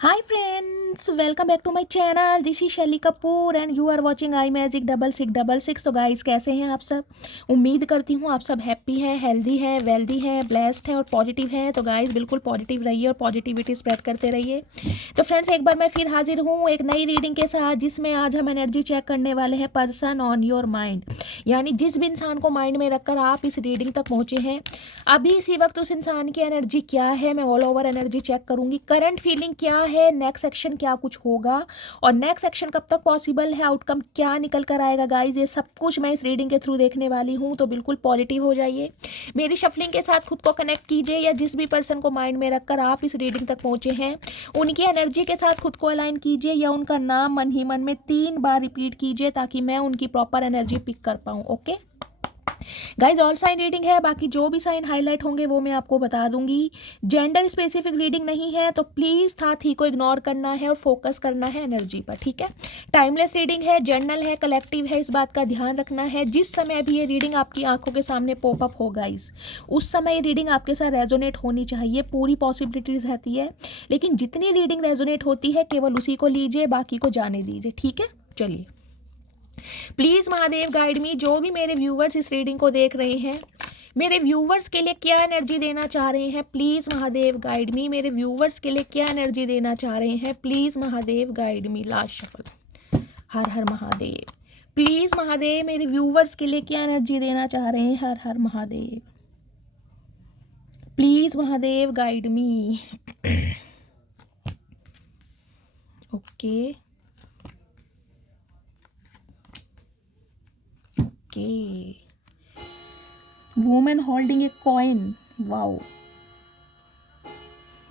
Hi friends, welcome back to my channel. This is शैली Kapoor and you are watching I magic 6666। तो guys कैसे हैं आप सब? उम्मीद करती हूँ आप सब हैप्पी हैं, हेल्दी हैं, वेल्दी हैं, ब्लेस्ड हैं और पॉजिटिव हैं। तो गाइस बिल्कुल पॉजिटिव रहिए और पॉजिटिविटी स्प्रेड करते रहिए। तो फ्रेंड्स एक बार मैं फिर हाजिर हूँ एक नई रीडिंग के साथ, जिसमें आज हम एनर्जी चेक करने वाले हैं पर्सन ऑन योर माइंड। यानी जिस भी इंसान को माइंड में रखकर आप इस रीडिंग तक पहुँचे हैं, अभी इसी वक्त उस इंसान की एनर्जी क्या है, मैं ऑल ओवर एनर्जी चेक करूँगी। करंट फीलिंग क्या है, नेक्स्ट सेक्शन क्या कुछ होगा और नेक्स्ट सेक्शन कब तक पॉसिबल है, आउटकम क्या निकल कर आएगा गाइस, ये सब कुछ मैं इस रीडिंग के थ्रू देखने वाली हूँ। तो बिल्कुल पॉजिटिव हो जाइए, मेरी शफलिंग के साथ खुद को कनेक्ट कीजिए, या जिस भी पर्सन को माइंड में रखकर आप इस रीडिंग तक पहुँचे हैं उनकी एनर्जी के साथ खुद को अलाइन कीजिए, या उनका नाम मन ही मन में 3 बार रिपीट कीजिए ताकि मैं उनकी प्रॉपर एनर्जी पिक कर पाऊँ। Okay guys, all sign reading है, बाकी जो भी साइन हाईलाइट होंगे वो मैं आपको बता दूंगी। जेंडर स्पेसिफिक रीडिंग नहीं है, तो प्लीज साथ ही को इग्नोर करना है और फोकस करना है एनर्जी पर, ठीक है। टाइमलेस रीडिंग है, जर्नल है, कलेक्टिव है, इस बात का ध्यान रखना है। जिस समय भी ये रीडिंग आपकी आंखों के सामने पॉपअप हो गाइज, उस समय ये रीडिंग आपके साथ रेजोनेट होनी चाहिए। पूरी पॉसिबिलिटीज रहती है, लेकिन जितनी रीडिंग रेजोनेट होती है केवल उसी को लीजिए, बाकी को जाने दीजिए, ठीक है। चलिए, प्लीज महादेव गाइड मी। जो भी मेरे व्यूवर्स इस रीडिंग को देख रहे हैं, मेरे व्यूवर्स के लिए क्या एनर्जी देना चाह रहे हैं, प्लीज महादेव गाइड मी। मेरे व्यूवर्स के लिए क्या एनर्जी देना चाह रहे हैं, please Mahadev guide me. Last shuffle. हर हर महादेव। प्लीज महादेव, मेरे व्यूवर्स के लिए क्या एनर्जी देना चाह रहे हैं, हर हर Mahadev. Please Mahadev guide me. Okay okay, women holding a coin. Wow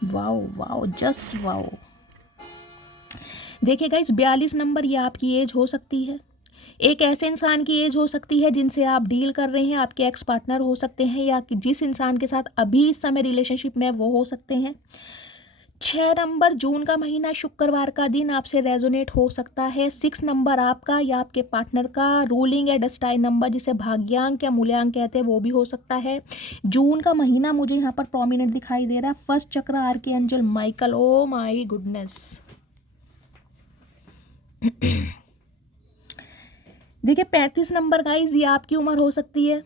wow wow, just wow. देखिए गाइस, 42 नंबर ये आपकी एज हो सकती है। एक ऐसे इंसान की एज हो सकती है जिनसे आप डील कर रहे हैं, आपके एक्स पार्टनर हो सकते हैं, या जिस इंसान के साथ अभी इस समय रिलेशनशिप में वो हो सकते हैं। 6 नंबर, जून का महीना, शुक्रवार का दिन आपसे रेजोनेट हो सकता है। 6 नंबर आपका या आपके पार्टनर का। रूलिंग या डेस्टाइन नंबर, जिसे भाग्यांक या मूल्यांक कहते हैं, वो भी हो सकता है। जून का महीना मुझे यहाँ पर प्रोमिनेंट दिखाई दे रहा है। फर्स्ट चक्र archangel Michael. Oh my goodness. देखिए 35 नंबर गाइज, ये आपकी उम्र हो सकती है।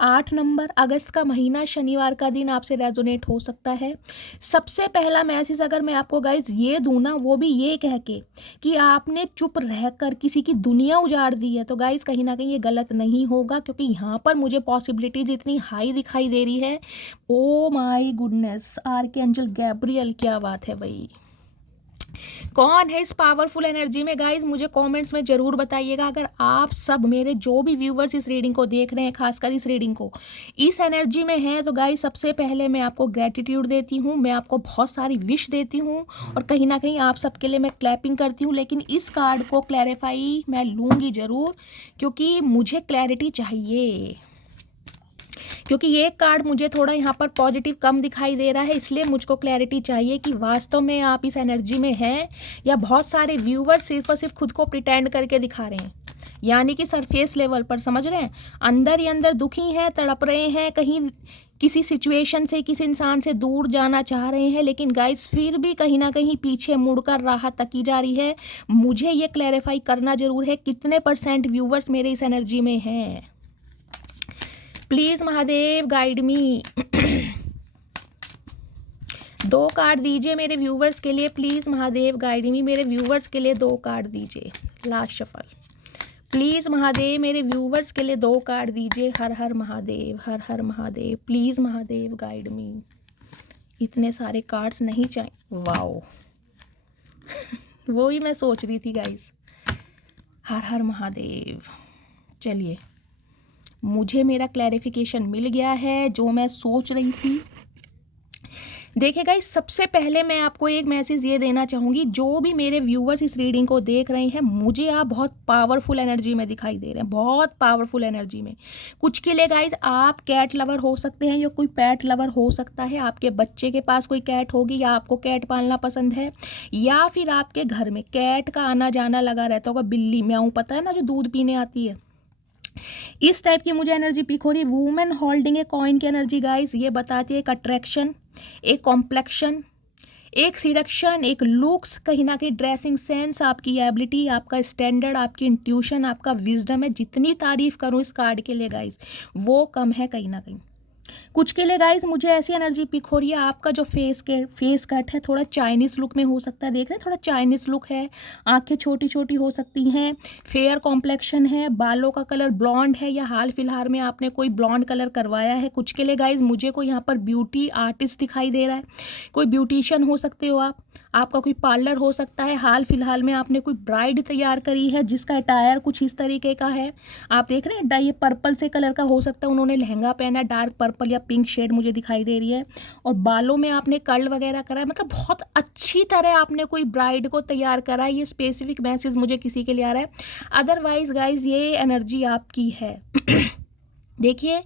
8 नंबर, अगस्त का महीना, शनिवार का दिन आपसे रेजोनेट हो सकता है। सबसे पहला मैसेज अगर मैं आपको गाइज ये दूँ ना, वो भी ये कह के कि आपने चुप रहकर किसी की दुनिया उजाड़ दी है, तो गाइज कहीं ना कहीं ये गलत नहीं होगा, क्योंकि यहाँ पर मुझे पॉसिबिलिटीज इतनी हाई दिखाई दे रही है। ओ माई गुडनेस, आर्कएंजल गैब्रियल, क्या बात है भाई। कौन है इस पावरफुल एनर्जी में गाइज, मुझे कमेंट्स में जरूर बताइएगा। अगर आप सब मेरे जो भी व्यूवर्स इस रीडिंग को देख रहे हैं, खासकर इस रीडिंग को इस एनर्जी में हैं, तो गाइज सबसे पहले मैं आपको ग्रेटिट्यूड देती हूँ, मैं आपको बहुत सारी विश देती हूँ, और कहीं ना कहीं आप सबके लिए मैं क्लैपिंग करती हूँ। लेकिन इस कार्ड को क्लैरिफाई मैं लूँगी ज़रूर, क्योंकि मुझे क्लैरिटी चाहिए, क्योंकि ये कार्ड मुझे थोड़ा यहाँ पर पॉजिटिव कम दिखाई दे रहा है, इसलिए मुझको क्लैरिटी चाहिए कि वास्तव में आप इस एनर्जी में हैं, या बहुत सारे व्यूवर्स सिर्फ और सिर्फ खुद को प्रिटेंड करके दिखा रहे हैं, यानी कि सरफेस लेवल पर, समझ रहे हैं, अंदर ही अंदर दुखी हैं, तड़प रहे हैं, कहीं किसी सिचुएशन से, किसी इंसान से दूर जाना चाह रहे हैं, लेकिन गाइस फिर भी कहीं ना कहीं पीछे मुड़कर राह तकी जा रही है। मुझे ये क्लैरिफाई करना जरूर है, कितने % व्यूवर्स मेरे इस एनर्जी में हैं। Please Mahadev guide me. 2 card दीजिए मेरे व्यूवर्स के लिए, प्लीज महादेव गाइड मी। मेरे व्यूवर्स के लिए 2 कार्ड दीजिए। Last shuffle. प्लीज महादेव, मेरे व्यूवर्स के लिए 2 कार्ड दीजिए। हर हर महादेव, हर हर Mahadev. Please Mahadev guide me. इतने सारे कार्ड्स नहीं चाहिए। वाओ वो ही मैं सोच रही थी गाइस। हर हर महादेव। चलिए, मुझे मेरा क्लैरिफिकेशन मिल गया है, जो मैं सोच रही थी। देखिए गाइस, सबसे पहले मैं आपको एक मैसेज ये देना चाहूँगी, जो भी मेरे व्यूवर्स इस रीडिंग को देख रहे हैं, मुझे आप बहुत पावरफुल एनर्जी में दिखाई दे रहे हैं, बहुत पावरफुल एनर्जी में। कुछ के लिए गाइस आप कैट लवर हो सकते हैं, या कोई पैट लवर हो सकता है, आपके बच्चे के पास कोई कैट होगी, या आपको कैट पालना पसंद है, या फिर आपके घर में कैट का आना जाना लगा रहता होगा। बिल्ली, म्याऊं, पता है ना, जो दूध पीने आती है, इस टाइप की मुझे एनर्जी पिक हो रही है। वुमेन होल्डिंग ए कॉइन की एनर्जी गाइस ये बताती है एक अट्रैक्शन, एक कॉम्प्लेक्शन, एक सिलेक्शन, एक लुक्स, कहीं ना कहीं ड्रेसिंग सेंस, आपकी एबिलिटी, आपका स्टैंडर्ड, आपकी इंट्यूशन, आपका विजडम है। जितनी तारीफ करूँ इस कार्ड के लिए गाइस वो कम है कहीं ना कहीं। कुछ के लिए गाइस मुझे ऐसी एनर्जी पिक हो रही है, आपका जो फेस कट है थोड़ा चाइनीज लुक में हो सकता है। देख रहे हैं, थोड़ा चाइनीज लुक है, आंखें छोटी छोटी हो सकती हैं, फेयर कॉम्प्लेक्शन है, बालों का कलर ब्लॉन्ड है या हाल फिलहाल में आपने कोई ब्लॉन्ड कलर करवाया है। कुछ के लिए गाइस मुझे कोई यहाँ पर ब्यूटी आर्टिस्ट दिखाई दे रहा है, कोई ब्यूटिशियन हो सकते हो आप, आपका कोई पार्लर हो सकता है, हाल फिलहाल में आपने कोई ब्राइड तैयार करी है जिसका अटायर कुछ इस तरीके का है। आप देख रहे हैं ये पर्पल से कलर का हो सकता है, उन्होंने लहंगा पहना, डार्क पर्पल या पिंक शेड मुझे दिखाई दे रही है, और बालों में आपने कर्ल वगैरह करा है, मतलब बहुत अच्छी तरह आपने कोई ब्राइड को तैयार करा है। ये स्पेसिफिक मैसेज मुझे किसी के लिए आ रहा है। अदरवाइज गाइज ये एनर्जी आपकी है। देखिए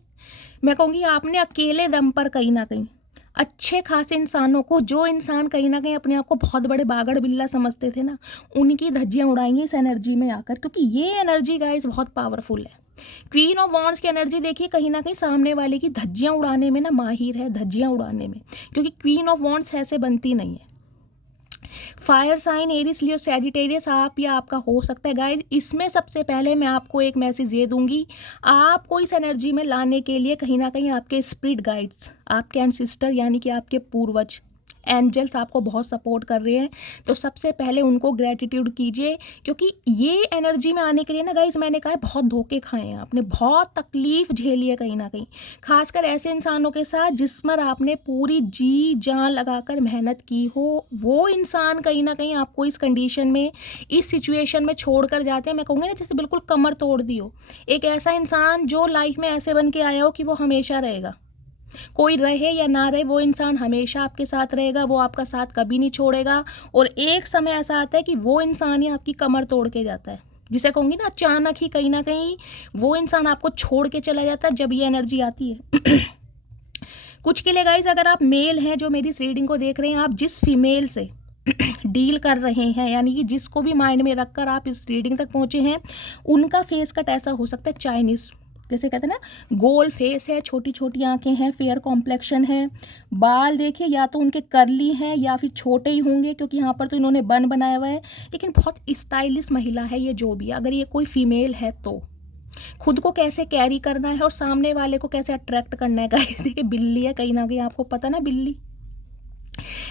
मैं कहूँगी आपने अकेले दम पर कहीं ना कहीं अच्छे खासे इंसानों को, जो इंसान कहीं ना कहीं अपने आप को बहुत बड़े बागड़ बिल्ला समझते थे ना, उनकी धज्जियाँ उड़ाएंगे इस एनर्जी में आकर, क्योंकि ये एनर्जी गाइस बहुत पावरफुल है। क्वीन ऑफ वॉन्ड्स की एनर्जी देखिए, कहीं ना कहीं सामने वाले की धज्जियाँ उड़ाने में ना माहिर है, धज्जियाँ उड़ाने में, क्योंकि क्वीन ऑफ वॉन्ड्स ऐसे बनती नहीं है। Fire sign Aries Leo Sagittarius आप या आपका हो सकता है गाइज। इसमें सबसे पहले मैं आपको एक मैसेज ये दूंगी, आपको इस एनर्जी में लाने के लिए कहीं ना कहीं आपके स्पिरिट गाइड्स, आपके एंसिस्टर यानी कि आपके पूर्वज एंजल्स आपको बहुत सपोर्ट कर रहे हैं। तो सबसे पहले उनको ग्रेटिट्यूड कीजिए, क्योंकि ये एनर्जी में आने के लिए ना गाइज मैंने कहा है बहुत धोखे खाए हैं आपने, बहुत तकलीफ झेली है कहीं ना कहीं, खासकर ऐसे इंसानों के साथ जिस पर आपने पूरी जी जान लगाकर मेहनत की हो। वो इंसान कहीं ना कहीं आपको इस कंडीशन में, इस सिचुएशन में छोड़ कर जाते हैं। मैं कहूँगी ना जैसे बिल्कुल कमर तोड़ दी हो। एक ऐसा इंसान जो लाइफ में ऐसे बन के आया हो कि वो हमेशा रहेगा, कोई रहे या ना रहे वो इंसान हमेशा आपके साथ रहेगा, वो आपका साथ कभी नहीं छोड़ेगा। और एक समय ऐसा आता है कि वो इंसान ही आपकी कमर तोड़ के जाता है, जिसे कहूँगी ना अचानक ही कहीं ना कहीं वो इंसान आपको छोड़ के चला जाता है जब ये एनर्जी आती है। कुछ के लिए गाइज अगर आप मेल हैं जो मेरी इस रीडिंग को देख रहे हैं, आप जिस फीमेल से डील कर रहे हैं, यानी कि जिसको भी माइंड में रखकर आप इस रीडिंग तक पहुँचे हैं, उनका फेस कट ऐसा हो सकता है चाइनीज़, जैसे कहते हैं ना गोल फेस है, छोटी छोटी आंखें हैं, फेयर कॉम्प्लेक्शन है, बाल देखिए या तो उनके कर्ली हैं या फिर छोटे ही होंगे, क्योंकि यहाँ पर तो इन्होंने बन बनाया हुआ है, लेकिन बहुत स्टाइलिश महिला है ये जो भी है। अगर ये कोई फीमेल है तो खुद को कैसे कैरी करना है और सामने वाले को कैसे अट्रैक्ट करना है गाइस। देखिए बिल्ली है, कहीं ना कहीं आपको पता ना बिल्ली,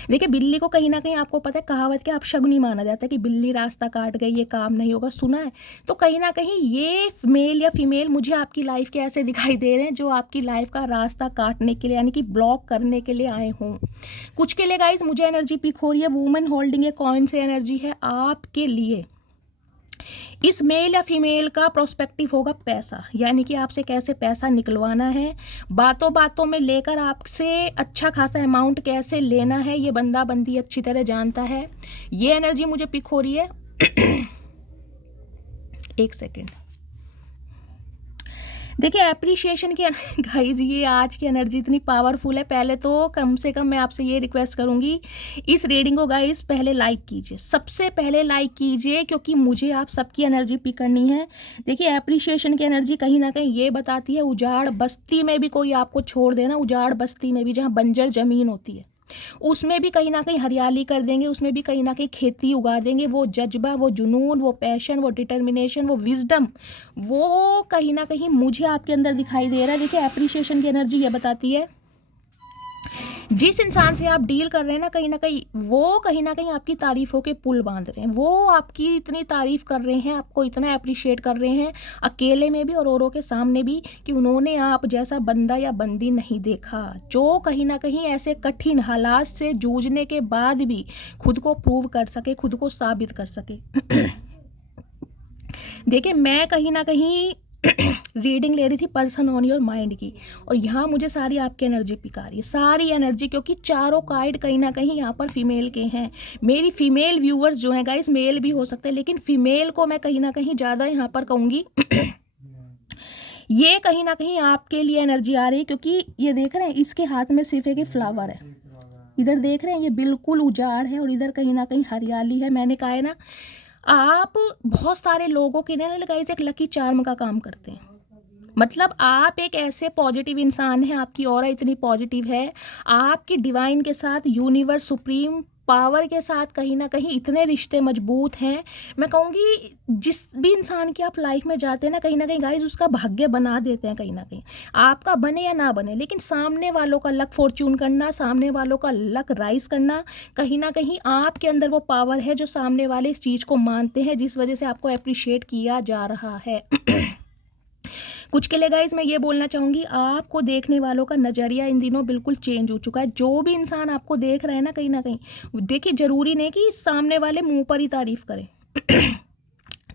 देखिए बिल्ली को कहीं ना कहीं आपको पता है, कहावत के अपशगुनी माना जाता है कि बिल्ली रास्ता काट गई ये काम नहीं होगा, सुना है। तो कहीं ना कहीं ये मेल या फीमेल मुझे आपकी लाइफ के ऐसे दिखाई दे रहे हैं जो आपकी लाइफ का रास्ता काटने के लिए यानी कि ब्लॉक करने के लिए आए हों। कुछ के लिए गाइस मुझे एनर्जी पिक हो रही है, वुमेन होल्डिंग ए कॉइन से एनर्जी है आपके लिए। इस मेल या फीमेल का प्रोस्पेक्टिव होगा पैसा, यानी कि आपसे कैसे पैसा निकलवाना है, बातों बातों में लेकर आपसे अच्छा खासा अमाउंट कैसे लेना है, ये बंदा बंदी अच्छी तरह जानता है। ये एनर्जी मुझे पिक हो रही है। एक सेकेंड, देखिए एप्रिशिएशन की गाइज ये आज की एनर्जी इतनी पावरफुल है। पहले तो कम से कम मैं आपसे ये रिक्वेस्ट करूँगी, इस रीडिंग को गाइज पहले लाइक कीजिए, सबसे पहले लाइक कीजिए, क्योंकि मुझे आप सबकी एनर्जी पिक करनी है। देखिए एप्रिशिएशन की एनर्जी कहीं ना कहीं ये बताती है, उजाड़ बस्ती में भी कोई आपको छोड़ देना, उजाड़ बस्ती में भी जहाँ बंजर ज़मीन होती है उसमें भी कहीं ना कहीं हरियाली कर देंगे, उसमें भी कहीं ना कहीं खेती उगा देंगे। वो जज्बा, वो जुनून, वो पैशन, वो डिटर्मिनेशन, वो विजडम, वो कहीं ना कहीं मुझे आपके अंदर दिखाई दे रहा है। देखिए एप्रिशिएशन की एनर्जी ये बताती है, जिस इंसान से आप डील कर रहे हैं ना कहीं वो कहीं ना कहीं आपकी तारीफों के पुल बांध रहे हैं, वो आपकी इतनी तारीफ कर रहे हैं, आपको इतना अप्रिशिएट कर रहे हैं अकेले में भी और औरों के सामने भी, कि उन्होंने आप जैसा बंदा या बंदी नहीं देखा जो कहीं ना कहीं ऐसे कठिन हालात से जूझने के बाद भी खुद को प्रूव कर सके, खुद को साबित कर सके। देखिए मैं कहीं ना कहीं रीडिंग ले रही थी पर्सन ऑन योर माइंड की, और यहाँ मुझे सारी आपकी एनर्जी पिक आ रही है, सारी एनर्जी, क्योंकि चारों कार्ड कहीं ना कहीं यहाँ पर फीमेल के हैं। मेरी फीमेल व्यूअर्स जो हैं गाइस, मेल भी हो सकते हैं, लेकिन फीमेल को मैं कहीं ना कहीं ज़्यादा यहाँ पर कहूँगी। ये कहीं ना कहीं आपके लिए एनर्जी आ रही है, क्योंकि ये देख रहे हैं इसके हाथ में सिर्फ एक फ्लावर है, इधर देख रहे हैं ये बिल्कुल उजाड़ है और इधर कहीं ना कहीं हरियाली है। मैंने कहा है ना आप बहुत सारे लोगों के ना गाइस एक लकी चार्म का काम करते हैं, मतलब आप एक ऐसे पॉजिटिव इंसान हैं, आपकी ऑरा इतनी पॉजिटिव है, आपकी डिवाइन के साथ यूनिवर्स सुप्रीम पावर के साथ कहीं ना कहीं इतने रिश्ते मजबूत हैं। मैं कहूँगी जिस भी इंसान की आप लाइफ में जाते हैं ना कहीं गाइज उसका भाग्य बना देते हैं कहीं ना कहीं, आपका बने या ना बने, लेकिन सामने वालों का लक फॉर्च्यून करना, सामने वालों का लक राइज करना, कहीं ना कहीं आपके अंदर वो पावर है जो सामने वाले इस चीज़ को मानते हैं, जिस वजह से आपको अप्रिशिएट किया जा रहा है। कुछ के लिए गाइज मैं ये बोलना चाहूँगी, आपको देखने वालों का नज़रिया इन दिनों बिल्कुल चेंज हो चुका है। जो भी इंसान आपको देख रहे हैं ना कहीं देखिए, ज़रूरी नहीं कि सामने वाले मुंह पर ही तारीफ़ करें।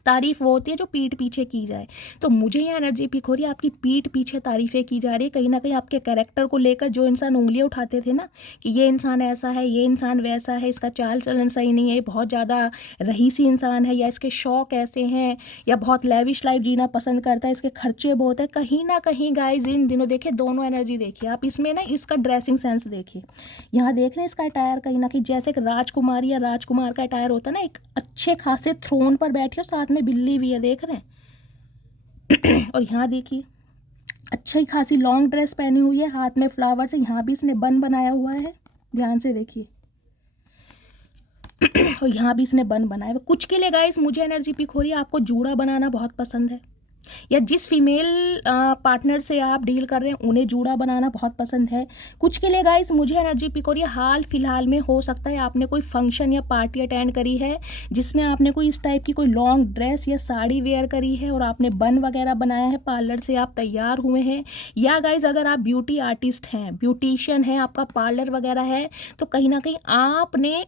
तारीफ़ वो होती है जो पीठ पीछे की जाए। तो मुझे ये एनर्जी पिक हो रही है, आपकी पीठ पीछे तारीफ़ें की जा रही है कहीं ना कहीं आपके कैरेक्टर को लेकर। जो इंसान उंगलियां उठाते थे ना कि ये इंसान ऐसा है, ये इंसान वैसा है, इसका चाल चलन सही नहीं है, बहुत ज़्यादा रईसी इंसान है, या इसके शौक ऐसे हैं, या बहुत लेविश लाइफ जीना पसंद करता है, इसके खर्चे बहुत है, कहीं ना कहीं गाइज इन दिनों देखिए दोनों एनर्जी देखिए आप इसमें ना, इसका ड्रेसिंग सेंस देखिए, यहाँ देख रहे हैं इसका अटायर कहीं ना कहीं जैसे एक राजकुमारी या राजकुमार का अटायर होता है ना, एक अच्छे खासे थ्रोन पर बैठे हो, साथ में बिल्ली भी है, देख रहे हैं। और यहाँ देखिए अच्छी खासी लॉन्ग ड्रेस पहनी हुई है, हाथ में फ्लावर्स है, यहाँ भी इसने बन बनाया हुआ है, ध्यान से देखिए। और यहाँ भी इसने बन बनाया हुआ। कुछ के लिए गाइस मुझे एनर्जी पिक हो रही है, आपको जूड़ा बनाना बहुत पसंद है, या जिस फीमेल पार्टनर से आप डील कर रहे हैं उन्हें जूड़ा बनाना बहुत पसंद है। कुछ के लिए गाइस मुझे एनर्जी पिक हो रही है, हाल फिलहाल में हो सकता है आपने कोई फंक्शन या पार्टी अटेंड करी है जिसमें आपने कोई इस टाइप की कोई लॉन्ग ड्रेस या साड़ी वेयर करी है और आपने बन वगैरह बनाया है, पार्लर से आप तैयार हुए हैं। या गाइस अगर आप ब्यूटी आर्टिस्ट हैं, ब्यूटिशियन हैं, आपका पार्लर वगैरह है, तो कहीं ना कहीं आपने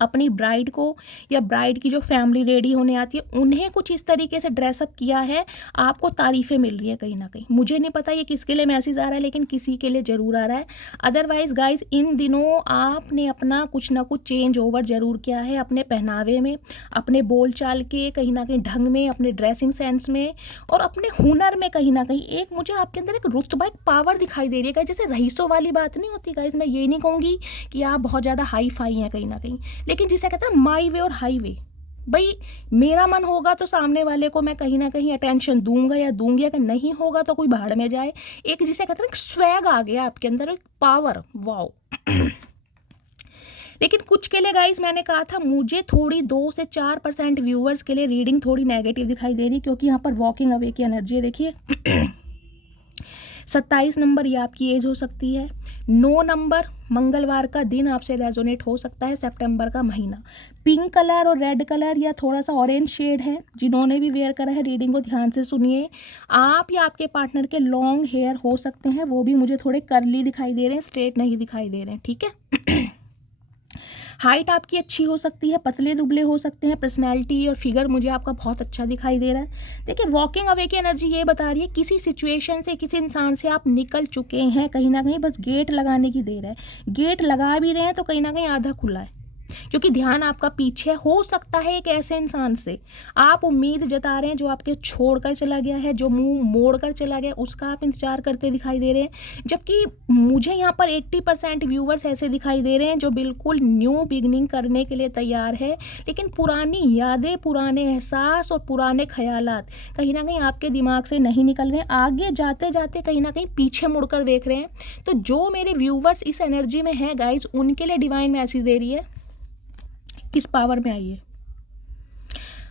अपनी ब्राइड को या ब्राइड की जो फैमिली रेडी होने आती है उन्हें कुछ इस तरीके से ड्रेसअप किया है, आपको तारीफ़ें मिल रही है कहीं ना कहीं। मुझे नहीं पता ये किसके लिए मैसेज आ रहा है, लेकिन किसी के लिए ज़रूर आ रहा है। अदरवाइज़ गाइज इन दिनों आपने अपना कुछ ना कुछ चेंज ओवर ज़रूर किया है, अपने पहनावे में, अपने बोलचाल के कहीं ना कहीं ढंग में, अपने ड्रेसिंग सेंस में और अपने हुनर में। कहीं ना कहीं एक मुझे आपके अंदर एक रुतबा, एक पावर दिखाई दे रही है। जैसे रईसों वाली बात नहीं होती गाइज, मैं ये नहीं कहूँगी कि आप बहुत ज़्यादा हाई फाई हैं कहीं ना कहीं, लेकिन जिसे कहते हैं माई वे और हाई वे, भाई मेरा मन होगा तो सामने वाले को मैं कहीं ना कहीं अटेंशन दूंगा या दूंगी, अगर नहीं होगा तो कोई भाड़ में जाए। एक जिसे कहते हैं स्वैग आ गया आपके अंदर, एक पावर, वाओ। लेकिन कुछ के लिए गाइज मैंने कहा था मुझे थोड़ी 2 से 4% व्यूअर्स के लिए रीडिंग थोड़ी नेगेटिव दिखाई दे रही, क्योंकि यहाँ पर वॉकिंग अवे की एनर्जी है। देखिए 27 नंबर ये आपकी एज हो सकती है, 9 नंबर मंगलवार का दिन आपसे रेजोनेट हो सकता है, सितंबर का महीना। पिंक कलर और रेड कलर या थोड़ा सा ऑरेंज शेड है, जिन्होंने भी वेयर करा है रीडिंग को ध्यान से सुनिए। आप या आपके पार्टनर के लॉन्ग हेयर हो सकते हैं, वो भी मुझे थोड़े कर्ली दिखाई दे रहे हैं, स्ट्रेट नहीं दिखाई दे रहे हैं, ठीक है। हाइट आपकी अच्छी हो सकती है, पतले दुबले हो सकते हैं, पर्सनैलिटी और फिगर मुझे आपका बहुत अच्छा दिखाई दे रहा है। देखिए वॉकिंग अवे की एनर्जी ये बता रही है किसी सिचुएशन से, किसी इंसान से आप निकल चुके हैं, कहीं ना कहीं बस गेट लगाने की देर है। गेट लगा भी रहे हैं तो कहीं ना कहीं आधा खुला है, क्योंकि ध्यान आपका पीछे हो सकता है। एक ऐसे इंसान से आप उम्मीद जता रहे हैं जो आपके छोड़कर चला गया है, जो मुंह मोड़कर चला गया, उसका आप इंतजार करते दिखाई दे रहे हैं। जबकि मुझे यहाँ पर 80% व्यूवर्स ऐसे दिखाई दे रहे हैं जो बिल्कुल न्यू बिगनिंग करने के लिए तैयार है, लेकिन पुरानी यादें, पुराने एहसास और पुराने ख्यालात कहीं ना कहीं आपके दिमाग से नहीं निकल रहे हैं। आगे जाते जाते कहीं ना कहीं पीछे मुड़कर देख रहे हैं। तो जो मेरे व्यूवर्स इस एनर्जी में हैं गाइज, उनके लिए डिवाइन मैसेज दे रही है, किस पावर में आइए।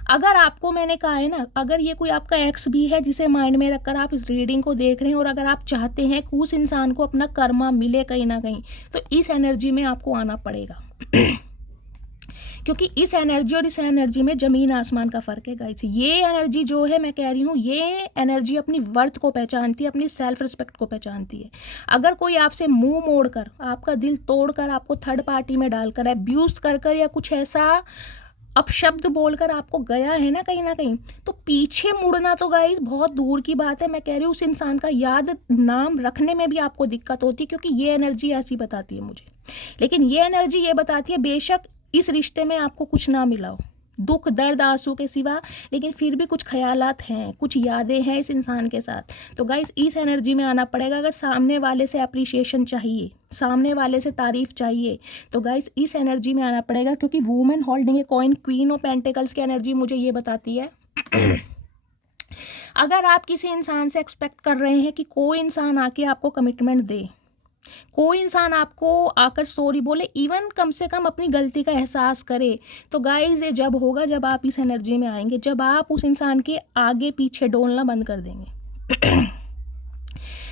अगर आपको मैंने कहा है ना, अगर ये कोई आपका एक्स भी है जिसे माइंड में रखकर आप इस रीडिंग को देख रहे हैं, और अगर आप चाहते हैं कि उस इंसान को अपना कर्मा मिले कहीं ना कहीं, तो इस एनर्जी में आपको आना पड़ेगा। क्योंकि इस एनर्जी और इस एनर्जी में ज़मीन आसमान का फ़र्क है गाइस। ये एनर्जी जो है, मैं कह रही हूँ, ये एनर्जी अपनी वर्थ को पहचानती है, अपनी सेल्फ रिस्पेक्ट को पहचानती है। अगर कोई आपसे मुंह मोड़कर, आपका दिल तोड़कर, आपको थर्ड पार्टी में डालकर, अब्यूज़ कर या कुछ ऐसा अपशब्द बोलकर आपको गया है ना कहीं, तो पीछे मुड़ना तो गाइस बहुत दूर की बात है। मैं कह रही हूँ उस इंसान का याद नाम रखने में भी आपको दिक्कत होती है, क्योंकि ये एनर्जी ऐसी बताती है मुझे। लेकिन ये एनर्जी ये बताती है, बेशक इस रिश्ते में आपको कुछ ना मिला हो, दुख दर्द आंसू के सिवा, लेकिन फिर भी कुछ ख्यालात हैं, कुछ यादें हैं इस इंसान के साथ। तो गाइस इस एनर्जी में आना पड़ेगा। अगर सामने वाले से अप्रिशिएशन चाहिए, सामने वाले से तारीफ चाहिए, तो गाइस इस एनर्जी में आना पड़ेगा। क्योंकि women holding a coin, queen of pentacles की एनर्जी मुझे ये बताती है अगर आप किसी इंसान से एक्सपेक्ट कर रहे हैं कि कोई इंसान आके आपको कमिटमेंट दे, कोई इंसान आपको आकर सॉरी बोले, इवन कम से कम अपनी गलती का एहसास करे, तो गाइज ये जब होगा जब आप इस एनर्जी में आएंगे, जब आप उस इंसान के आगे पीछे डोलना बंद कर देंगे।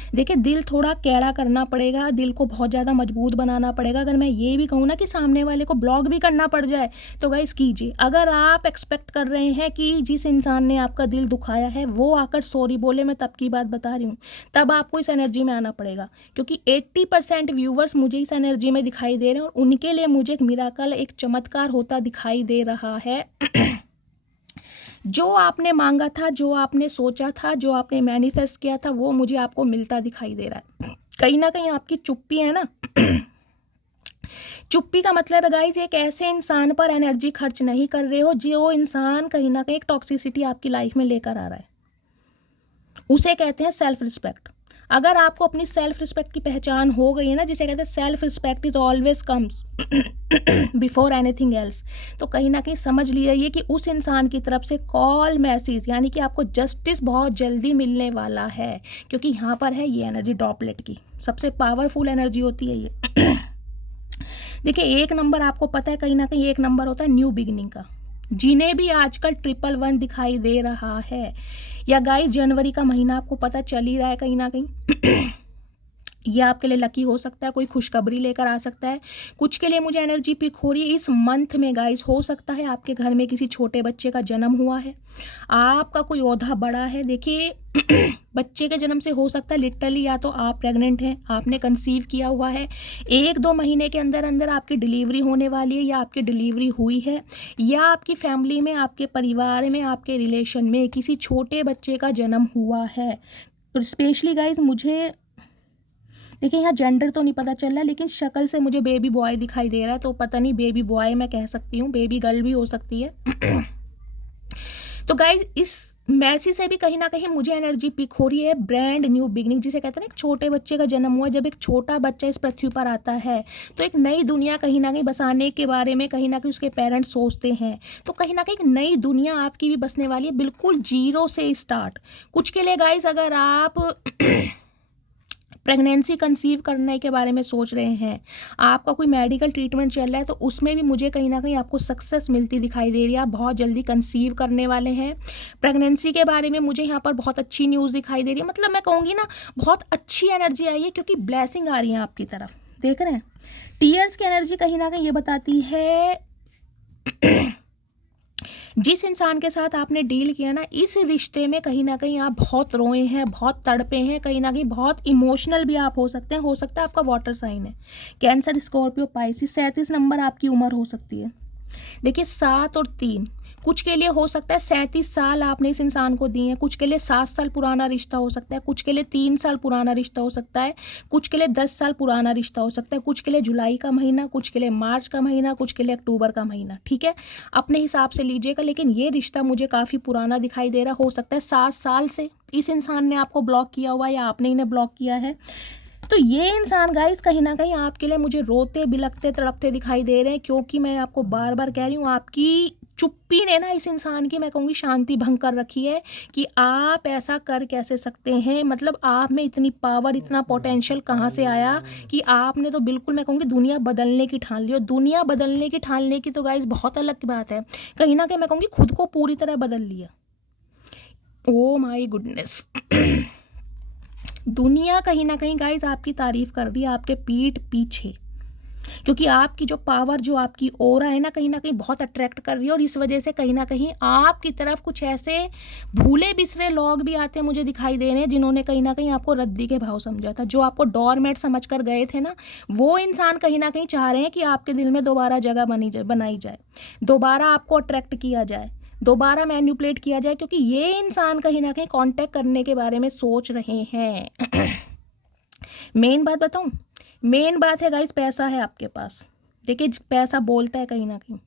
देखिए, दिल थोड़ा कैड़ा करना पड़ेगा, दिल को बहुत ज़्यादा मजबूत बनाना पड़ेगा। अगर मैं ये भी कहूँ ना कि सामने वाले को ब्लॉक भी करना पड़ जाए तो गाइस कीजिए। अगर आप एक्सपेक्ट कर रहे हैं कि जिस इंसान ने आपका दिल दुखाया है वो आकर सॉरी बोले, मैं तब की बात बता रही हूँ, तब आपको इस एनर्जी में आना पड़ेगा, क्योंकि 80% व्यूवर्स मुझे इस एनर्जी में दिखाई दे रहे हैं और उनके लिए मुझे एक मिराकल, एक चमत्कार होता दिखाई दे रहा है। जो आपने मांगा था, जो आपने सोचा था, जो आपने मैनिफेस्ट किया था, वो मुझे आपको मिलता दिखाई दे रहा है। कहीं ना कहीं आपकी चुप्पी है ना, चुप्पी का मतलब है गाइस, एक ऐसे इंसान पर एनर्जी खर्च नहीं कर रहे हो जो इंसान कहीं ना कहीं एक टॉक्सिसिटी आपकी लाइफ में लेकर आ रहा है। उसे कहते हैं सेल्फ रिस्पेक्ट। अगर आपको अपनी सेल्फ रिस्पेक्ट की पहचान हो गई है ना, जिसे कहते हैं self respect is always comes before anything else, तो कहीं ना कहीं समझ लीजिए कि उस इंसान की तरफ से कॉल मैसेज, यानी कि आपको जस्टिस बहुत जल्दी मिलने वाला है, क्योंकि यहाँ पर है ये एनर्जी ड्रॉपलेट की, सबसे पावरफुल एनर्जी होती है ये। देखिए, एक नंबर आपको पता है, कहीं ना कहीं एक नंबर होता है न्यू बिगिनिंग का, जिन्हें भी आजकल 111 दिखाई दे रहा है, या गाइस जनवरी का महीना आपको पता चल ही रहा है कहीं ना कहीं ये आपके लिए लकी हो सकता है, कोई खुशखबरी लेकर आ सकता है। कुछ के लिए मुझे एनर्जी पिक हो रही है इस मंथ में गाइस, हो सकता है आपके घर में किसी छोटे बच्चे का जन्म हुआ है, आपका कोई ओहदा बड़ा है। देखिए बच्चे के जन्म से हो सकता है लिटरली या तो आप प्रेग्नेंट हैं, आपने कंसीव किया हुआ है, 1-2 महीने के अंदर अंदर आपकी डिलीवरी होने वाली है, या आपकी डिलीवरी हुई है, या आपकी फैमिली में, आपके परिवार में, आपके रिलेशन में किसी छोटे बच्चे का जन्म हुआ है। स्पेशली गाइज मुझे देखिए यहाँ जेंडर तो नहीं पता चल रहा, लेकिन शक्ल से मुझे बेबी बॉय दिखाई दे रहा है, तो पता नहीं बेबी बॉय मैं कह सकती हूँ, बेबी गर्ल भी हो सकती है। तो गाइज इस मैसेज से भी कहीं ना कहीं मुझे एनर्जी पिक हो रही है ब्रांड न्यू बिगनिंग, जिसे कहते हैं ना एक छोटे बच्चे का जन्म हुआ। जब एक छोटा बच्चा इस पृथ्वी पर आता है तो एक नई दुनिया कहीं ना कहीं बसाने के बारे में कहीं ना कहीं उसके पेरेंट्स सोचते हैं, तो कहीं ना कहीं एक नई दुनिया आपकी भी बसने वाली है, बिल्कुल जीरो से स्टार्ट। कुछ के लिए गाइज अगर आप प्रेगनेंसी कंसीव करने के बारे में सोच रहे हैं, आपका कोई मेडिकल ट्रीटमेंट चल रहा है, तो उसमें भी मुझे कहीं ना कहीं आपको सक्सेस मिलती दिखाई दे रही है, आप बहुत जल्दी कंसीव करने वाले हैं। प्रेगनेंसी के बारे में मुझे यहाँ पर बहुत अच्छी न्यूज़ दिखाई दे रही है, मतलब मैं कहूँगी ना बहुत अच्छी एनर्जी आई है, क्योंकि ब्लेसिंग आ रही है आपकी तरफ, देख रहे हैं। टीयर्स की एनर्जी कहीं ना कहीं ये बताती है जिस इंसान के साथ आपने डील किया ना, इस रिश्ते में कहीं ना कहीं आप बहुत रोए हैं, बहुत तड़पे हैं, कहीं ना कहीं बहुत इमोशनल भी आप हो सकते हैं। हो सकता है आपका वाटर साइन है, कैंसर, स्कॉर्पियो, पाइसिस। 37 नंबर आपकी उम्र हो सकती है। देखिए 7 और 3, कुछ के लिए हो सकता है 37 साल आपने इस इंसान को दिए हैं, कुछ के लिए 7 साल पुराना रिश्ता हो सकता है, कुछ के लिए 3 साल पुराना रिश्ता हो सकता है, कुछ के लिए 10 साल पुराना रिश्ता हो सकता है, कुछ के लिए जुलाई का महीना, कुछ के लिए मार्च का महीना, कुछ के लिए अक्टूबर का महीना। ठीक है, अपने हिसाब से लीजिएगा, लेकिन ये रिश्ता मुझे काफ़ी पुराना दिखाई दे रहा। हो सकता है 7 साल से इस इंसान ने आपको ब्लॉक किया हुआ है या आपने इन्हें ब्लॉक किया है। तो ये इंसान गाइस कहीं ना कहीं आपके लिए मुझे रोते बिलखते तड़पते दिखाई दे रहे हैं, क्योंकि मैं आपको बार बार कह रही हूँ, आपकी चुप्पी ने ना इस इंसान की मैं कहूँगी शांति भंग कर रखी है कि आप ऐसा कर कैसे सकते हैं। मतलब आप में इतनी पावर, इतना पोटेंशियल कहाँ से आया कि आपने तो बिल्कुल मैं कहूँगी दुनिया बदलने की ठान ली। और दुनिया बदलने की ठान ली की तो गाइस बहुत अलग बात है, कहीं ना कहीं मैं कहूँगी खुद को पूरी तरह बदल लिया। ओ माई गुडनेस दुनिया कहीं ना कहीं गाइस आपकी तारीफ कर रही है आपके पीठ पीछे, क्योंकि आपकी जो पावर, जो आपकी ओरा है ना कहीं बहुत अट्रैक्ट कर रही है। और इस वजह से कहीं ना कहीं आपकी तरफ कुछ ऐसे भूले बिसरे लोग भी आते हैं मुझे दिखाई दे रहे हैं, जिन्होंने कहीं ना कहीं आपको रद्दी के भाव समझा था, जो आपको डोरमेट समझ कर गए थे ना, वो इंसान कहीं ना कहीं चाह रहे हैं कि आपके दिल में दोबारा जगह बनाई जाए, दोबारा आपको अट्रैक्ट किया जाए, दोबारा मैनिपुलेट किया जाए, क्योंकि ये इंसान कहीं ना कहीं कांटेक्ट करने के बारे में सोच रहे हैं। मेन बात बताऊं, मेन बात है गाइस, पैसा है आपके पास। देखिए पैसा बोलता है कहीं ना कहीं।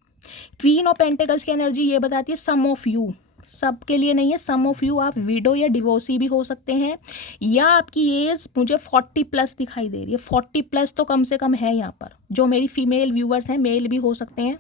क्वीन ऑफ पेंटिकल्स की एनर्जी ये बताती है सम ऑफ यू, सबके लिए नहीं है, सम ऑफ यू आप विडो या डिवोर्सी भी हो सकते हैं, या आपकी एज मुझे 40+ दिखाई दे रही है। 40+ तो कम से कम है यहाँ पर, जो मेरी फीमेल व्यूअर्स हैं, मेल भी हो सकते हैं।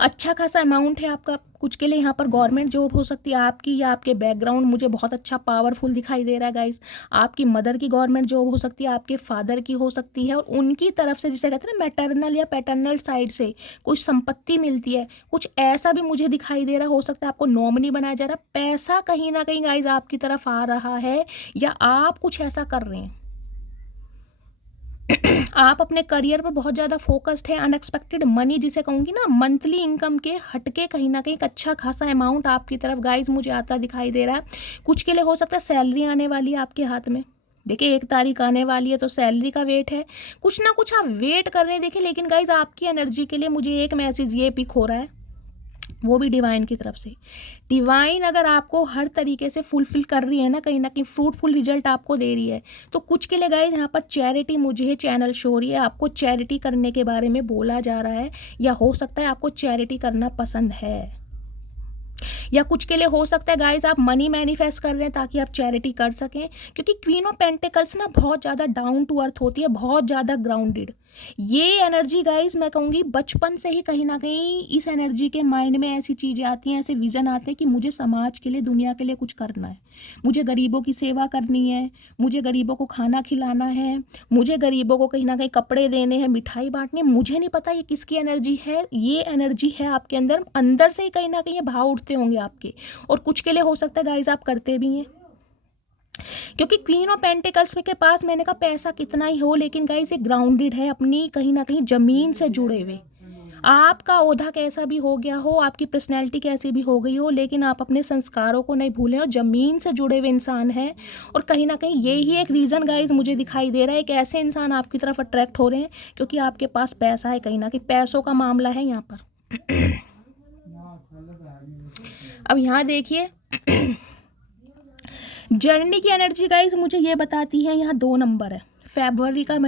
अच्छा खासा अमाउंट है आपका। कुछ के लिए यहाँ पर गवर्नमेंट जॉब हो सकती है आपकी, या आपके बैकग्राउंड मुझे बहुत अच्छा पावरफुल दिखाई दे रहा है गाइस। आपकी मदर की गवर्नमेंट जॉब हो सकती है, आपके फादर की हो सकती है, और उनकी तरफ से जिसे कहते हैं ना मैटरनल या पैटर्नल साइड से कुछ संपत्ति मिलती है। कुछ ऐसा भी मुझे दिखाई दे रहा हो सकता है आपको नॉमिनी बनाया जा रहा है, पैसा कहीं ना कहीं गाइस आपकी तरफ आ रहा है, या आप कुछ ऐसा कर रहे हैं। आप अपने करियर पर बहुत ज़्यादा फोकस्ड है। अनएक्सपेक्टेड मनी जिसे कहूँगी ना, मंथली इनकम के हटके कहीं ना कहीं एक अच्छा खासा अमाउंट आपकी तरफ गाइस मुझे आता दिखाई दे रहा है। कुछ के लिए हो सकता है सैलरी आने वाली है आपके हाथ में। देखिए 1 तारीख आने वाली है तो सैलरी का वेट है, कुछ ना कुछ आप वेट कर रहे हैं। देखिए लेकिन गाइस आपकी एनर्जी के लिए मुझे एक मैसेज ये पिक हो रहा है, वो भी डिवाइन की तरफ से। डिवाइन अगर आपको हर तरीके से फुलफिल कर रही है ना कहीं फ्रूटफुल रिजल्ट आपको दे रही है, तो कुछ के लिए गाइस यहाँ पर चैरिटी मुझे चैनल शो रही है। आपको चैरिटी करने के बारे में बोला जा रहा है, या हो सकता है आपको चैरिटी करना पसंद है, या कुछ के लिए हो सकता है गाइस आप मनी मैनिफेस्ट कर रहे हैं ताकि आप चैरिटी कर सकें। क्योंकि क्वीन ऑफ पेंटिकल्स ना बहुत ज़्यादा डाउन टू अर्थ होती है, बहुत ज़्यादा ग्राउंडेड। ये एनर्जी गाइस मैं कहूँगी बचपन से ही कहीं ना कहीं इस एनर्जी के माइंड में ऐसी चीज़ें आती हैं, ऐसे विजन आते हैं कि मुझे समाज के लिए, दुनिया के लिए कुछ करना है, मुझे गरीबों की सेवा करनी है, मुझे गरीबों को खाना खिलाना है, मुझे गरीबों को कहीं ना कहीं कपड़े देने हैं, मिठाई बांटनी है। मुझे नहीं पता ये किसकी एनर्जी है, ये एनर्जी है आपके अंदर, अंदर से ही कहीं ना कहीं ये भाव उठते होंगे आपके। और कुछ के लिए हो सकता है गाइस आप करते भी हैं, क्योंकि क्वीन ऑफ पेंटिकल्स के पास मैंने कहा पैसा कितना ही हो, लेकिन गाइस ये ग्राउंडेड है, अपनी कहीं ना कहीं ज़मीन से जुड़े हुए। आपका ओहदा कैसा भी हो गया हो, आपकी पर्सनैलिटी कैसी भी हो गई हो, लेकिन आप अपने संस्कारों को नहीं भूलें और ज़मीन से जुड़े हुए इंसान हैं। और कहीं ना कहीं ये ही एक रीज़न गाइस मुझे दिखाई दे रहा है, एक ऐसे इंसान आपकी तरफ अट्रैक्ट हो रहे हैं क्योंकि आपके पास पैसा है। कहीं ना कहीं पैसों का मामला है यहाँ पर। अब यहाँ देखिए जर्नी की एनर्जी गाइस मुझे ये बताती है, यहाँ 2 नंबर है, फरवरी का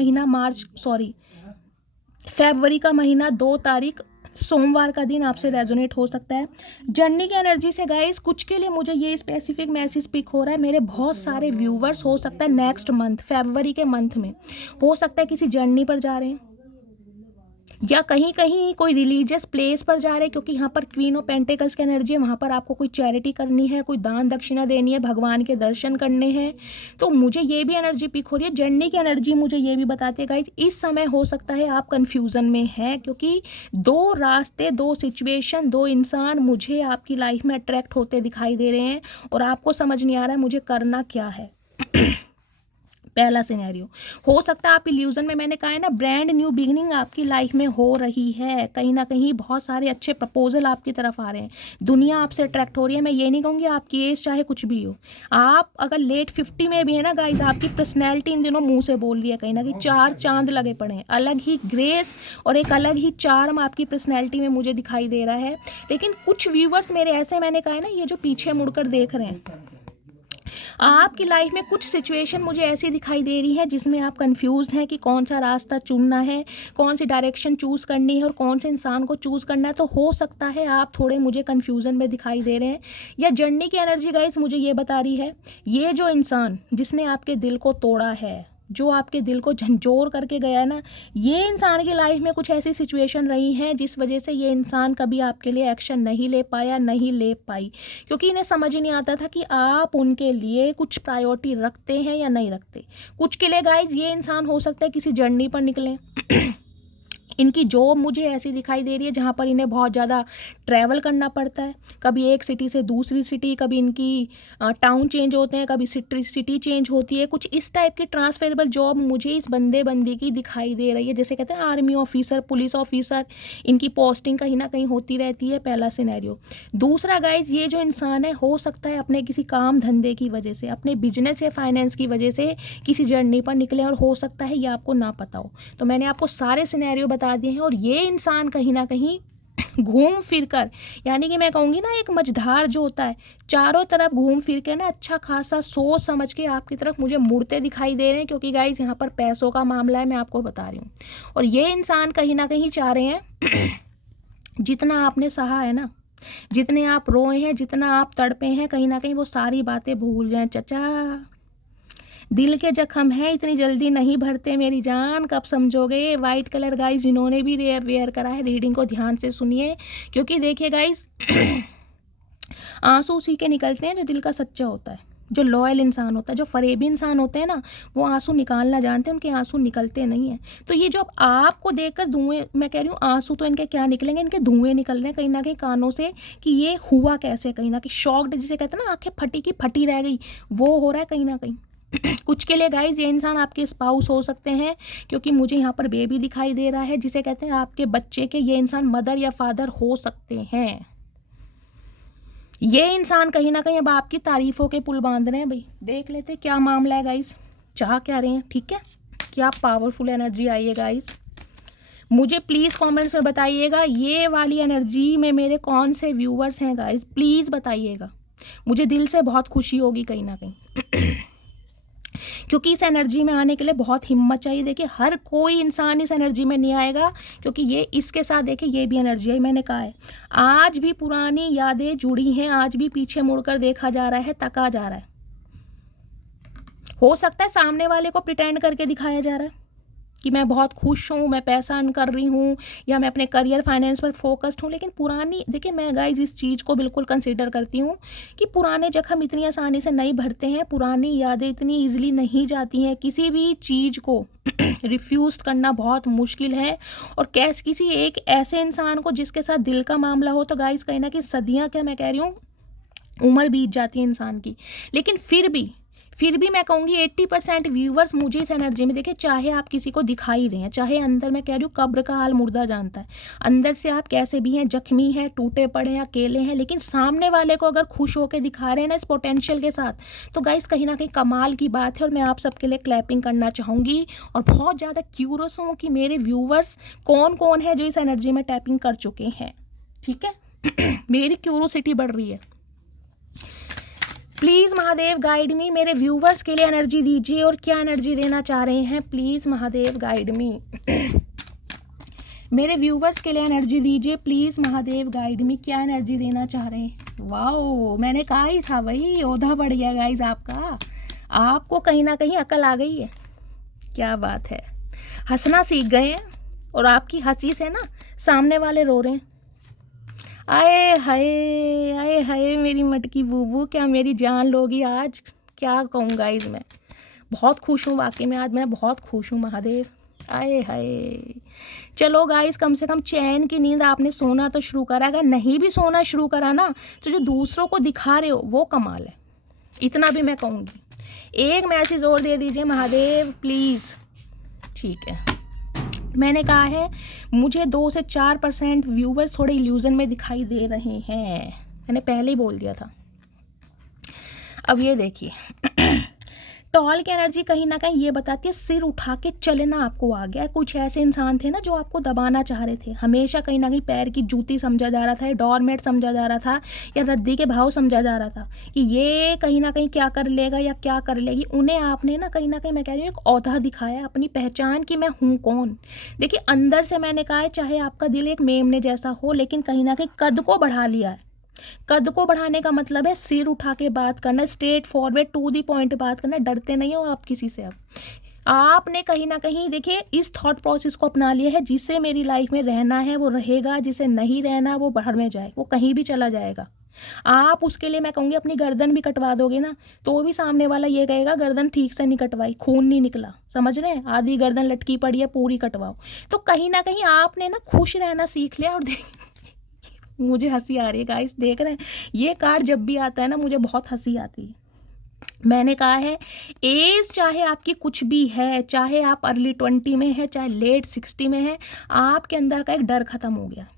महीना 2 तारीख सोमवार का दिन आपसे रेजोनेट हो सकता है। जर्नी की एनर्जी से गाइस कुछ के लिए मुझे ये स्पेसिफिक मैसेज पिक हो रहा है, मेरे बहुत सारे व्यूवर्स हो सकता है नेक्स्ट मंथ फरवरी के मंथ में हो सकता है किसी जर्नी पर जा रहे हैं, या कहीं कहीं कोई रिलीजियस प्लेस पर जा रहे हैं, क्योंकि यहाँ पर क्वीन ऑफ पेंटिकल्स की एनर्जी है। वहाँ पर आपको कोई चैरिटी करनी है, कोई दान दक्षिणा देनी है, भगवान के दर्शन करने हैं। तो मुझे ये भी एनर्जी पिक हो रही है। जर्नी की एनर्जी मुझे ये भी बताती है गाइज इस समय हो सकता है आप कन्फ्यूज़न में हैं, क्योंकि 2 रास्ते, 2 सिचुएशन, 2 इंसान मुझे आपकी लाइफ में अट्रैक्ट होते दिखाई दे रहे हैं और आपको समझ नहीं आ रहा है मुझे करना क्या है। पहला सिनेरियो हो सकता है आप इल्यूजन में, मैंने कहा है ना ब्रांड न्यू बिगिनिंग आपकी लाइफ में हो रही है। कहीं ना कहीं बहुत सारे अच्छे प्रपोजल आपकी तरफ आ रहे हैं, दुनिया आपसे अट्रैक्ट हो रही है। मैं ये नहीं कहूँगी आपकी एज चाहे कुछ भी हो, आप अगर लेट 50 में भी है ना गाइस, आपकी पर्सनैलिटी इन दिनों मुंह से बोल रही है। कहीं ना कहीं 4 चांद लगे पड़े हैं, अलग ही ग्रेस और एक अलग ही चार्म आपकी पर्सनैलिटी में मुझे दिखाई दे रहा है। लेकिन कुछ व्यूवर्स मेरे ऐसे, मैंने कहा है ना, ये जो पीछे मुड़कर देख रहे हैं, आपकी लाइफ में कुछ सिचुएशन मुझे ऐसी दिखाई दे रही है जिसमें आप कंफ्यूज हैं कि कौन सा रास्ता चुनना है, कौन सी डायरेक्शन चूज़ करनी है और कौन से इंसान को चूज़ करना है। तो हो सकता है आप थोड़े मुझे कंफ्यूजन में दिखाई दे रहे हैं। या जर्नी की एनर्जी गाइस मुझे ये बता रही है, ये जो इंसान जिसने आपके दिल को तोड़ा है, जो आपके दिल को झंझोर करके गया है ना, ये इंसान की लाइफ में कुछ ऐसी सिचुएशन रही हैं जिस वजह से ये इंसान कभी आपके लिए एक्शन नहीं ले पाया, नहीं ले पाई, क्योंकि इन्हें समझ ही नहीं आता था कि आप उनके लिए कुछ प्रायोरिटी रखते हैं या नहीं रखते। कुछ के लिए गाइज ये इंसान हो सकता है किसी जर्नी पर निकलें। इनकी जॉब मुझे ऐसी दिखाई दे रही है जहाँ पर इन्हें बहुत ज़्यादा ट्रैवल करना पड़ता है, कभी एक सिटी से दूसरी सिटी, कभी इनकी टाउन चेंज होते हैं, कभी सिटी चेंज होती है। कुछ इस टाइप की ट्रांसफरेबल जॉब मुझे इस बंदी की दिखाई दे रही है। जैसे कहते हैं आर्मी ऑफिसर, पुलिस ऑफिसर, इनकी पोस्टिंग कहीं ना कहीं होती रहती है। पहला सिनेरियो। दूसरा गाइज, ये जो इंसान है हो सकता है अपने किसी काम धंधे की वजह से, अपने बिजनेस या फाइनेंस की वजह से किसी जर्नी पर निकले और हो सकता है ये आपको ना पता हो। तो मैंने आपको सारे सिनेरियो बता दिए हैं। और ये इंसान कहीं ना कहीं घूम फिर कर, यानी कि मैं कहूँगी ना एक मझधार जो होता है, चारों तरफ घूम फिर के ना अच्छा खासा सोच समझ के आपकी तरफ मुझे मुड़ते दिखाई दे रहे हैं, क्योंकि गाइस यहाँ पर पैसों का मामला है, मैं आपको बता रही हूँ। और ये इंसान कहीं ना कहीं चाह रहे हैं जितना आपने सहा है ना, जितने आप रोए हैं, जितना आप तड़पे हैं, कहीं ना कहीं वो सारी बातें भूल जाएं। चचा दिल के जख्म हैं इतनी जल्दी नहीं भरते मेरी जान, कब समझोगे। वाइट कलर गाइस जिन्होंने भी वेयर करा है, रीडिंग को ध्यान से सुनिए, क्योंकि देखिए गाइस आंसू उसी के निकलते हैं जो दिल का सच्चा होता है, जो लॉयल इंसान होता है, जो फरेबी इंसान होते हैं ना, वो आंसू निकालना जानते हैं, उनके आंसू निकलते नहीं हैं। तो ये जो अब आपको देखकर धुएं, मैं कह रही हूँ आंसू तो इनके क्या निकलेंगे, इनके धुएं निकल रहे हैं कहीं ना कहीं कानों से, कि ये हुआ कैसे, कहीं ना कहीं शॉक्ड, जिसे कहते हैं ना आंखें फटी की फटी रह गई, वो हो रहा है कहीं ना कहीं। कुछ के लिए गाइज ये इंसान आपके स्पाउस हो सकते हैं, क्योंकि मुझे यहाँ पर बेबी दिखाई दे रहा है, जिसे कहते हैं आपके बच्चे के, ये इंसान मदर या फादर हो सकते हैं। ये इंसान कहीं ना कहीं अब आपकी तारीफों के पुल बांध रहे हैं। भाई देख लेते क्या मामला है गाइस, चाह क्या रहे हैं, ठीक है। क्या पावरफुल एनर्जी आई है गाइस, मुझे प्लीज़ कमेंट्स में बताइएगा, ये वाली एनर्जी में मेरे कौन से व्यूवर्स हैं गाइस, प्लीज़ बताइएगा, मुझे दिल से बहुत खुशी होगी कहीं ना कहीं। क्योंकि इस एनर्जी में आने के लिए बहुत हिम्मत चाहिए। देखिए हर कोई इंसान इस एनर्जी में नहीं आएगा, क्योंकि ये इसके साथ देखिए ये भी एनर्जी है, मैंने कहा है आज भी पुरानी यादें जुड़ी हैं, आज भी पीछे मुड़कर देखा जा रहा है, तका जा रहा है। हो सकता है सामने वाले को प्रिटेंड करके दिखाया जा रहा है कि मैं बहुत खुश हूँ, मैं पैसा अर्न कर रही हूँ, या मैं अपने करियर फाइनेंस पर फोकस्ड हूँ, लेकिन पुरानी, देखिए मैं गाइज इस चीज़ को बिल्कुल कंसीडर करती हूँ कि पुराने जख्म इतनी आसानी से नहीं भरते हैं, पुरानी यादें इतनी ईजिली नहीं जाती हैं, किसी भी चीज़ को रिफ्यूज़ करना बहुत मुश्किल है। और किसी एक ऐसे इंसान को जिसके साथ दिल का मामला हो, तो गाइज कहीं ना कहीं सदियाँ, क्या मैं कह रही हूँ, उम्र बीत जाती है इंसान की। लेकिन फिर भी मैं कहूँगी 80% व्यूवर्स मुझे इस एनर्जी में, देखिए चाहे आप किसी को दिखा ही रहे हैं, चाहे अंदर, मैं कह रही हूँ कब्र का हाल मुर्दा जानता है, अंदर से आप कैसे भी हैं, जख्मी हैं, टूटे पड़े हैं, अकेले हैं, लेकिन सामने वाले को अगर खुश होकर दिखा रहे हैं ना इस पोटेंशियल के साथ, तो गाइस कहीं ना कहीं कमाल की बात है। और मैं आप सबके लिए क्लैपिंग करना चाहूँगी, और बहुत ज़्यादा क्यूरियस हूँ कि मेरे व्यूवर्स कौन कौन है जो इस एनर्जी में टैपिंग कर चुके हैं, ठीक है। मेरी क्यूरोसिटी बढ़ रही है। प्लीज़ महादेव गाइड मी, मेरे व्यूवर्स के लिए एनर्जी दीजिए, और क्या एनर्जी देना चाह रहे हैं, प्लीज़ महादेव गाइड मी। मेरे व्यूवर्स के लिए एनर्जी दीजिए प्लीज़ महादेव गाइड मी, क्या एनर्जी देना चाह रहे हैं। वाओ, मैंने कहा ही था भाई, ओधा बढ़ गया गाइज आपका, आपको कहीं ना कहीं अकल आ गई है, क्या बात है, हंसना सीख गए हैं, और आपकी हंसी से ना सामने वाले रो रहे हैं। आए हाय मेरी मटकी बूबू, क्या मेरी जान लोगी आज, क्या कहूँ गाइज, मैं बहुत खुश हूँ वाकई में, आज मैं बहुत खुश हूँ महादेव। आए हाय, चलो गाइज कम से कम चैन की नींद आपने सोना तो शुरू करा, अगर नहीं भी सोना शुरू करा ना, तो जो दूसरों को दिखा रहे हो वो कमाल है, इतना भी मैं कहूँगी। एक मैसेज और दे दीजिए महादेव प्लीज़, ठीक है। मैंने कहा है मुझे 2 से 4% व्यूवर्स थोड़े इल्यूजन में दिखाई दे रहे हैं, मैंने पहले ही बोल दिया था। अब ये देखिए टॉल की एनर्जी कहीं ना कहीं ये बताती है सिर उठा के चलना आपको आ गया है। कुछ ऐसे इंसान थे ना जो आपको दबाना चाह रहे थे, हमेशा कहीं ना कहीं पैर की जूती समझा जा रहा था, डोरमेट समझा जा रहा था, या रद्दी के भाव समझा जा रहा था कि ये कहीं ना कहीं क्या कर लेगा या क्या कर लेगी। उन्हें आपने ना कहीं मैं कह रही हूँ एक औहदा दिखाया, अपनी पहचान की मैं हूँ कौन। देखिए अंदर से मैंने कहा है चाहे आपका दिल एक मेमने जैसा हो, लेकिन कहीं ना कहीं कद को बढ़ा लिया है। कद को बढ़ाने का मतलब है सिर उठा के बात करना, straight forward to the point बात करना, डरते नहीं हो आप किसी से। अब आपने कहीं ना कहीं देखिए इस थॉट प्रोसेस को अपना लिया है, जिसे मेरी लाइफ में रहना है वो रहेगा, जिसे नहीं रहना वो बाहर में जाए, वो कहीं भी चला जाएगा। आप उसके लिए मैं कहूँगी अपनी गर्दन भी कटवा दोगे ना, तो भी सामने वाला ये कहेगा गर्दन ठीक से नहीं कटवाई, खून नहीं निकला, समझ रहे हैं, आधी गर्दन लटकी पड़ी है पूरी कटवाओ। तो कहीं ना कहीं आपने ना खुश रहना सीख लिया। और मुझे हंसी आ रही है गाइस, देख रहे हैं ये कार्ड जब भी आता है ना मुझे बहुत हंसी आती है। मैंने कहा है एज चाहे आपकी कुछ भी है, चाहे आप अर्ली 20 में है, चाहे लेट 60 में है, आपके अंदर का एक डर खत्म हो गया।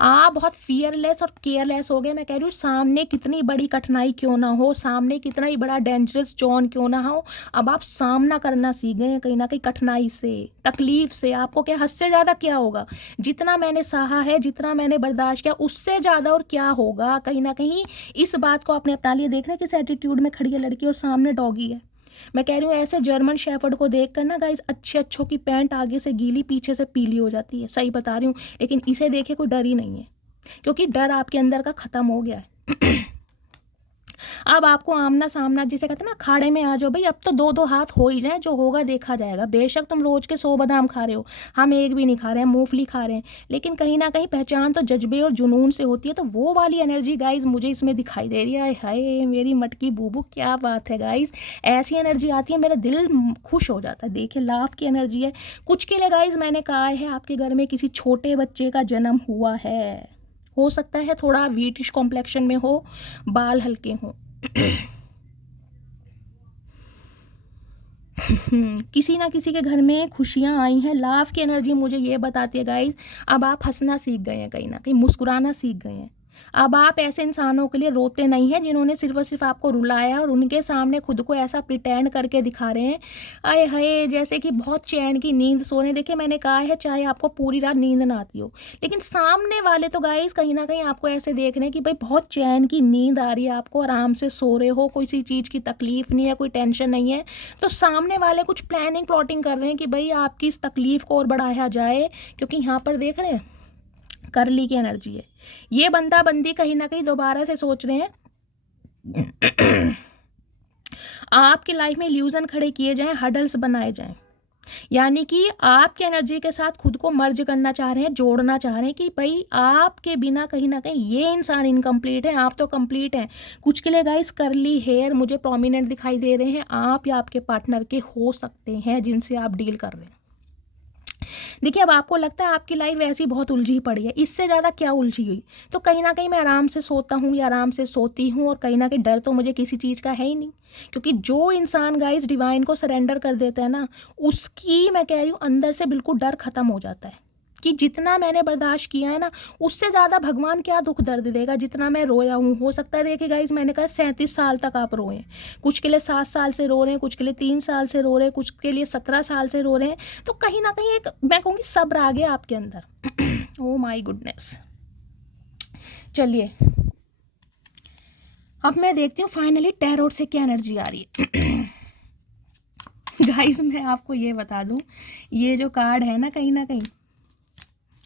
आप बहुत फियरलेस और केयरलेस हो गए। मैं कह रही हूँ सामने कितनी बड़ी कठिनाई क्यों ना हो, सामने कितना ही बड़ा डेंजरस जॉन क्यों ना हो, अब आप सामना करना सीख गए हैं कहीं ना कहीं कठिनाई से, तकलीफ से। आपको क्या, हद से ज़्यादा क्या होगा, जितना मैंने सहा है, जितना मैंने बर्दाश्त किया उससे ज़्यादा और क्या होगा। कहीं ना कहीं इस बात को आपने अपना लिया। देख रहे हैं किस एटीट्यूड में खड़ी है लड़की और सामने डॉगी है। मैं कह रही हूँ ऐसे जर्मन शेफर्ड को देख कर ना गाइस अच्छों की पैंट आगे से गीली पीछे से पीली हो जाती है, सही बता रही हूँ। लेकिन इसे देखे कोई डर ही नहीं है, क्योंकि डर आपके अंदर का ख़त्म हो गया है। अब आपको आमना सामना जिसे कहते हैं ना, अखाड़े में आ जाओ भाई, अब तो दो दो हाथ हो ही जाए, जो होगा देखा जाएगा। बेशक तुम रोज के 100 बादाम खा रहे हो, हम एक भी नहीं खा रहे हैं, मूंगफली खा रहे हैं, लेकिन कहीं ना कहीं पहचान तो जज्बे और जुनून से होती है। तो वो वाली एनर्जी गाइज मुझे इसमें दिखाई दे रही है। हाय मेरी मटकी बूबू, क्या बात है गाइज, ऐसी एनर्जी आती है, मेरा दिल खुश हो जाता है। देखिए लाफ की एनर्जी है। कुछ के लिए गाइज मैंने कहा है आपके घर में किसी छोटे बच्चे का जन्म हुआ है, हो सकता है थोड़ा वीटिश कॉम्प्लेक्शन में हो, बाल हल्के हों। किसी ना किसी के घर में खुशियां आई हैं। लाफ की एनर्जी मुझे ये बताती है गाइज, अब आप हंसना सीख गए हैं, कहीं ना कहीं मुस्कुराना सीख गए हैं। अब आप ऐसे इंसानों के लिए रोते नहीं हैं जिन्होंने सिर्फ और सिर्फ आपको रुलाया और उनके सामने खुद को ऐसा प्रिटेंड करके दिखा रहे हैं आए हाय जैसे कि बहुत चैन की नींद सो रहे हैं। देखिए मैंने कहा है चाहे आपको पूरी रात नींद ना आती हो, लेकिन सामने वाले तो गाइस कहीं ना कहीं आपको ऐसे देख रहे हैं कि भाई बहुत चैन की नींद आ रही है, आपको आराम से सो रहे हो, कोई सी चीज़ की तकलीफ नहीं है, कोई टेंशन नहीं है। तो सामने वाले कुछ प्लानिंग प्लॉटिंग कर रहे हैं कि भाई आपकी इस तकलीफ को और बढ़ाया जाए, क्योंकि यहाँ पर देख रहे हैं करली की एनर्जी है। ये बंदा बंदी कहीं ना कहीं दोबारा से सोच रहे हैं आपकी लाइफ में इल्यूजन खड़े किए जाएं, हडल्स बनाए जाएं, यानी कि आपकी एनर्जी के साथ खुद को मर्ज करना चाह रहे हैं, जोड़ना चाह रहे हैं कि भाई आपके बिना कहीं ना कहीं ये इंसान इनकम्प्लीट है, आप तो कंप्लीट हैं। कुछ के लिए गाइस करली हेयर मुझे प्रोमिनेंट दिखाई दे रहे हैं, आप या आपके पार्टनर के हो सकते हैं जिनसे आप डील कर रहे हैं। देखिए अब आपको लगता है आपकी लाइफ ऐसी बहुत उलझी पड़ी है, इससे ज़्यादा क्या उलझी हुई, तो कहीं ना कहीं मैं आराम से सोता हूँ या आराम से सोती हूँ, और कहीं ना कहीं डर तो मुझे किसी चीज़ का है ही नहीं, क्योंकि जो इंसान गाइस डिवाइन को सरेंडर कर देता है ना, उसकी मैं कह रही हूँ अंदर से बिल्कुल डर खत्म हो जाता है कि जितना मैंने बर्दाश्त किया है ना, उससे ज़्यादा भगवान क्या दुख दर्द देगा जितना मैं रोया हूँ। हो सकता है देखिए गाइस मैंने कहा 37 साल तक आप रोए हैं, कुछ के लिए 7 साल से रो रहे हैं, कुछ के लिए 3 साल से रो रहे हैं, कुछ के लिए 17 साल से रो रहे हैं। तो कहीं ना कहीं एक मैं कहूँगी सब्र आ गया आपके अंदर। ओ माई गुडनेस। चलिए अब मैं देखती हूँ फाइनली टैरोट से क्या एनर्जी आ रही है। गाइस मैं आपको ये बता दूँ, ये जो कार्ड है ना कहीं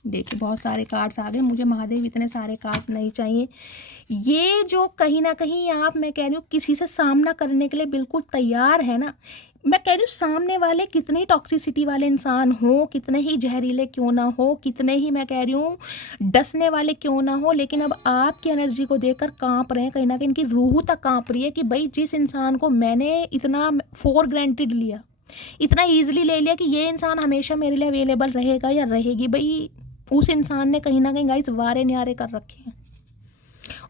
देखिए बहुत सारे कार्ड्स आ गए, मुझे महादेव इतने सारे कार्ड्स नहीं चाहिए। ये जो कहीं ना कहीं आप मैं कह रही हूँ किसी से सामना करने के लिए बिल्कुल तैयार है ना, मैं कह रही हूँ सामने वाले कितने ही टॉक्सिसिटी वाले इंसान हो, कितने ही जहरीले क्यों ना हो, कितने ही मैं कह रही हूँ डसने वाले क्यों ना हो, लेकिन अब आपकी एनर्जी को देखकर कांप रहे हैं, कहीं ना कहीं इनकी रूह तक कांप रही है कि भाई जिस इंसान को मैंने इतना फॉर ग्रांटेड लिया, इतना ईजिली ले लिया कि ये इंसान हमेशा मेरे लिए अवेलेबल रहेगा या रहेगी, भाई उस इंसान ने कहीं ना कहीं गाइस वारे न्यारे कर रखे हैं।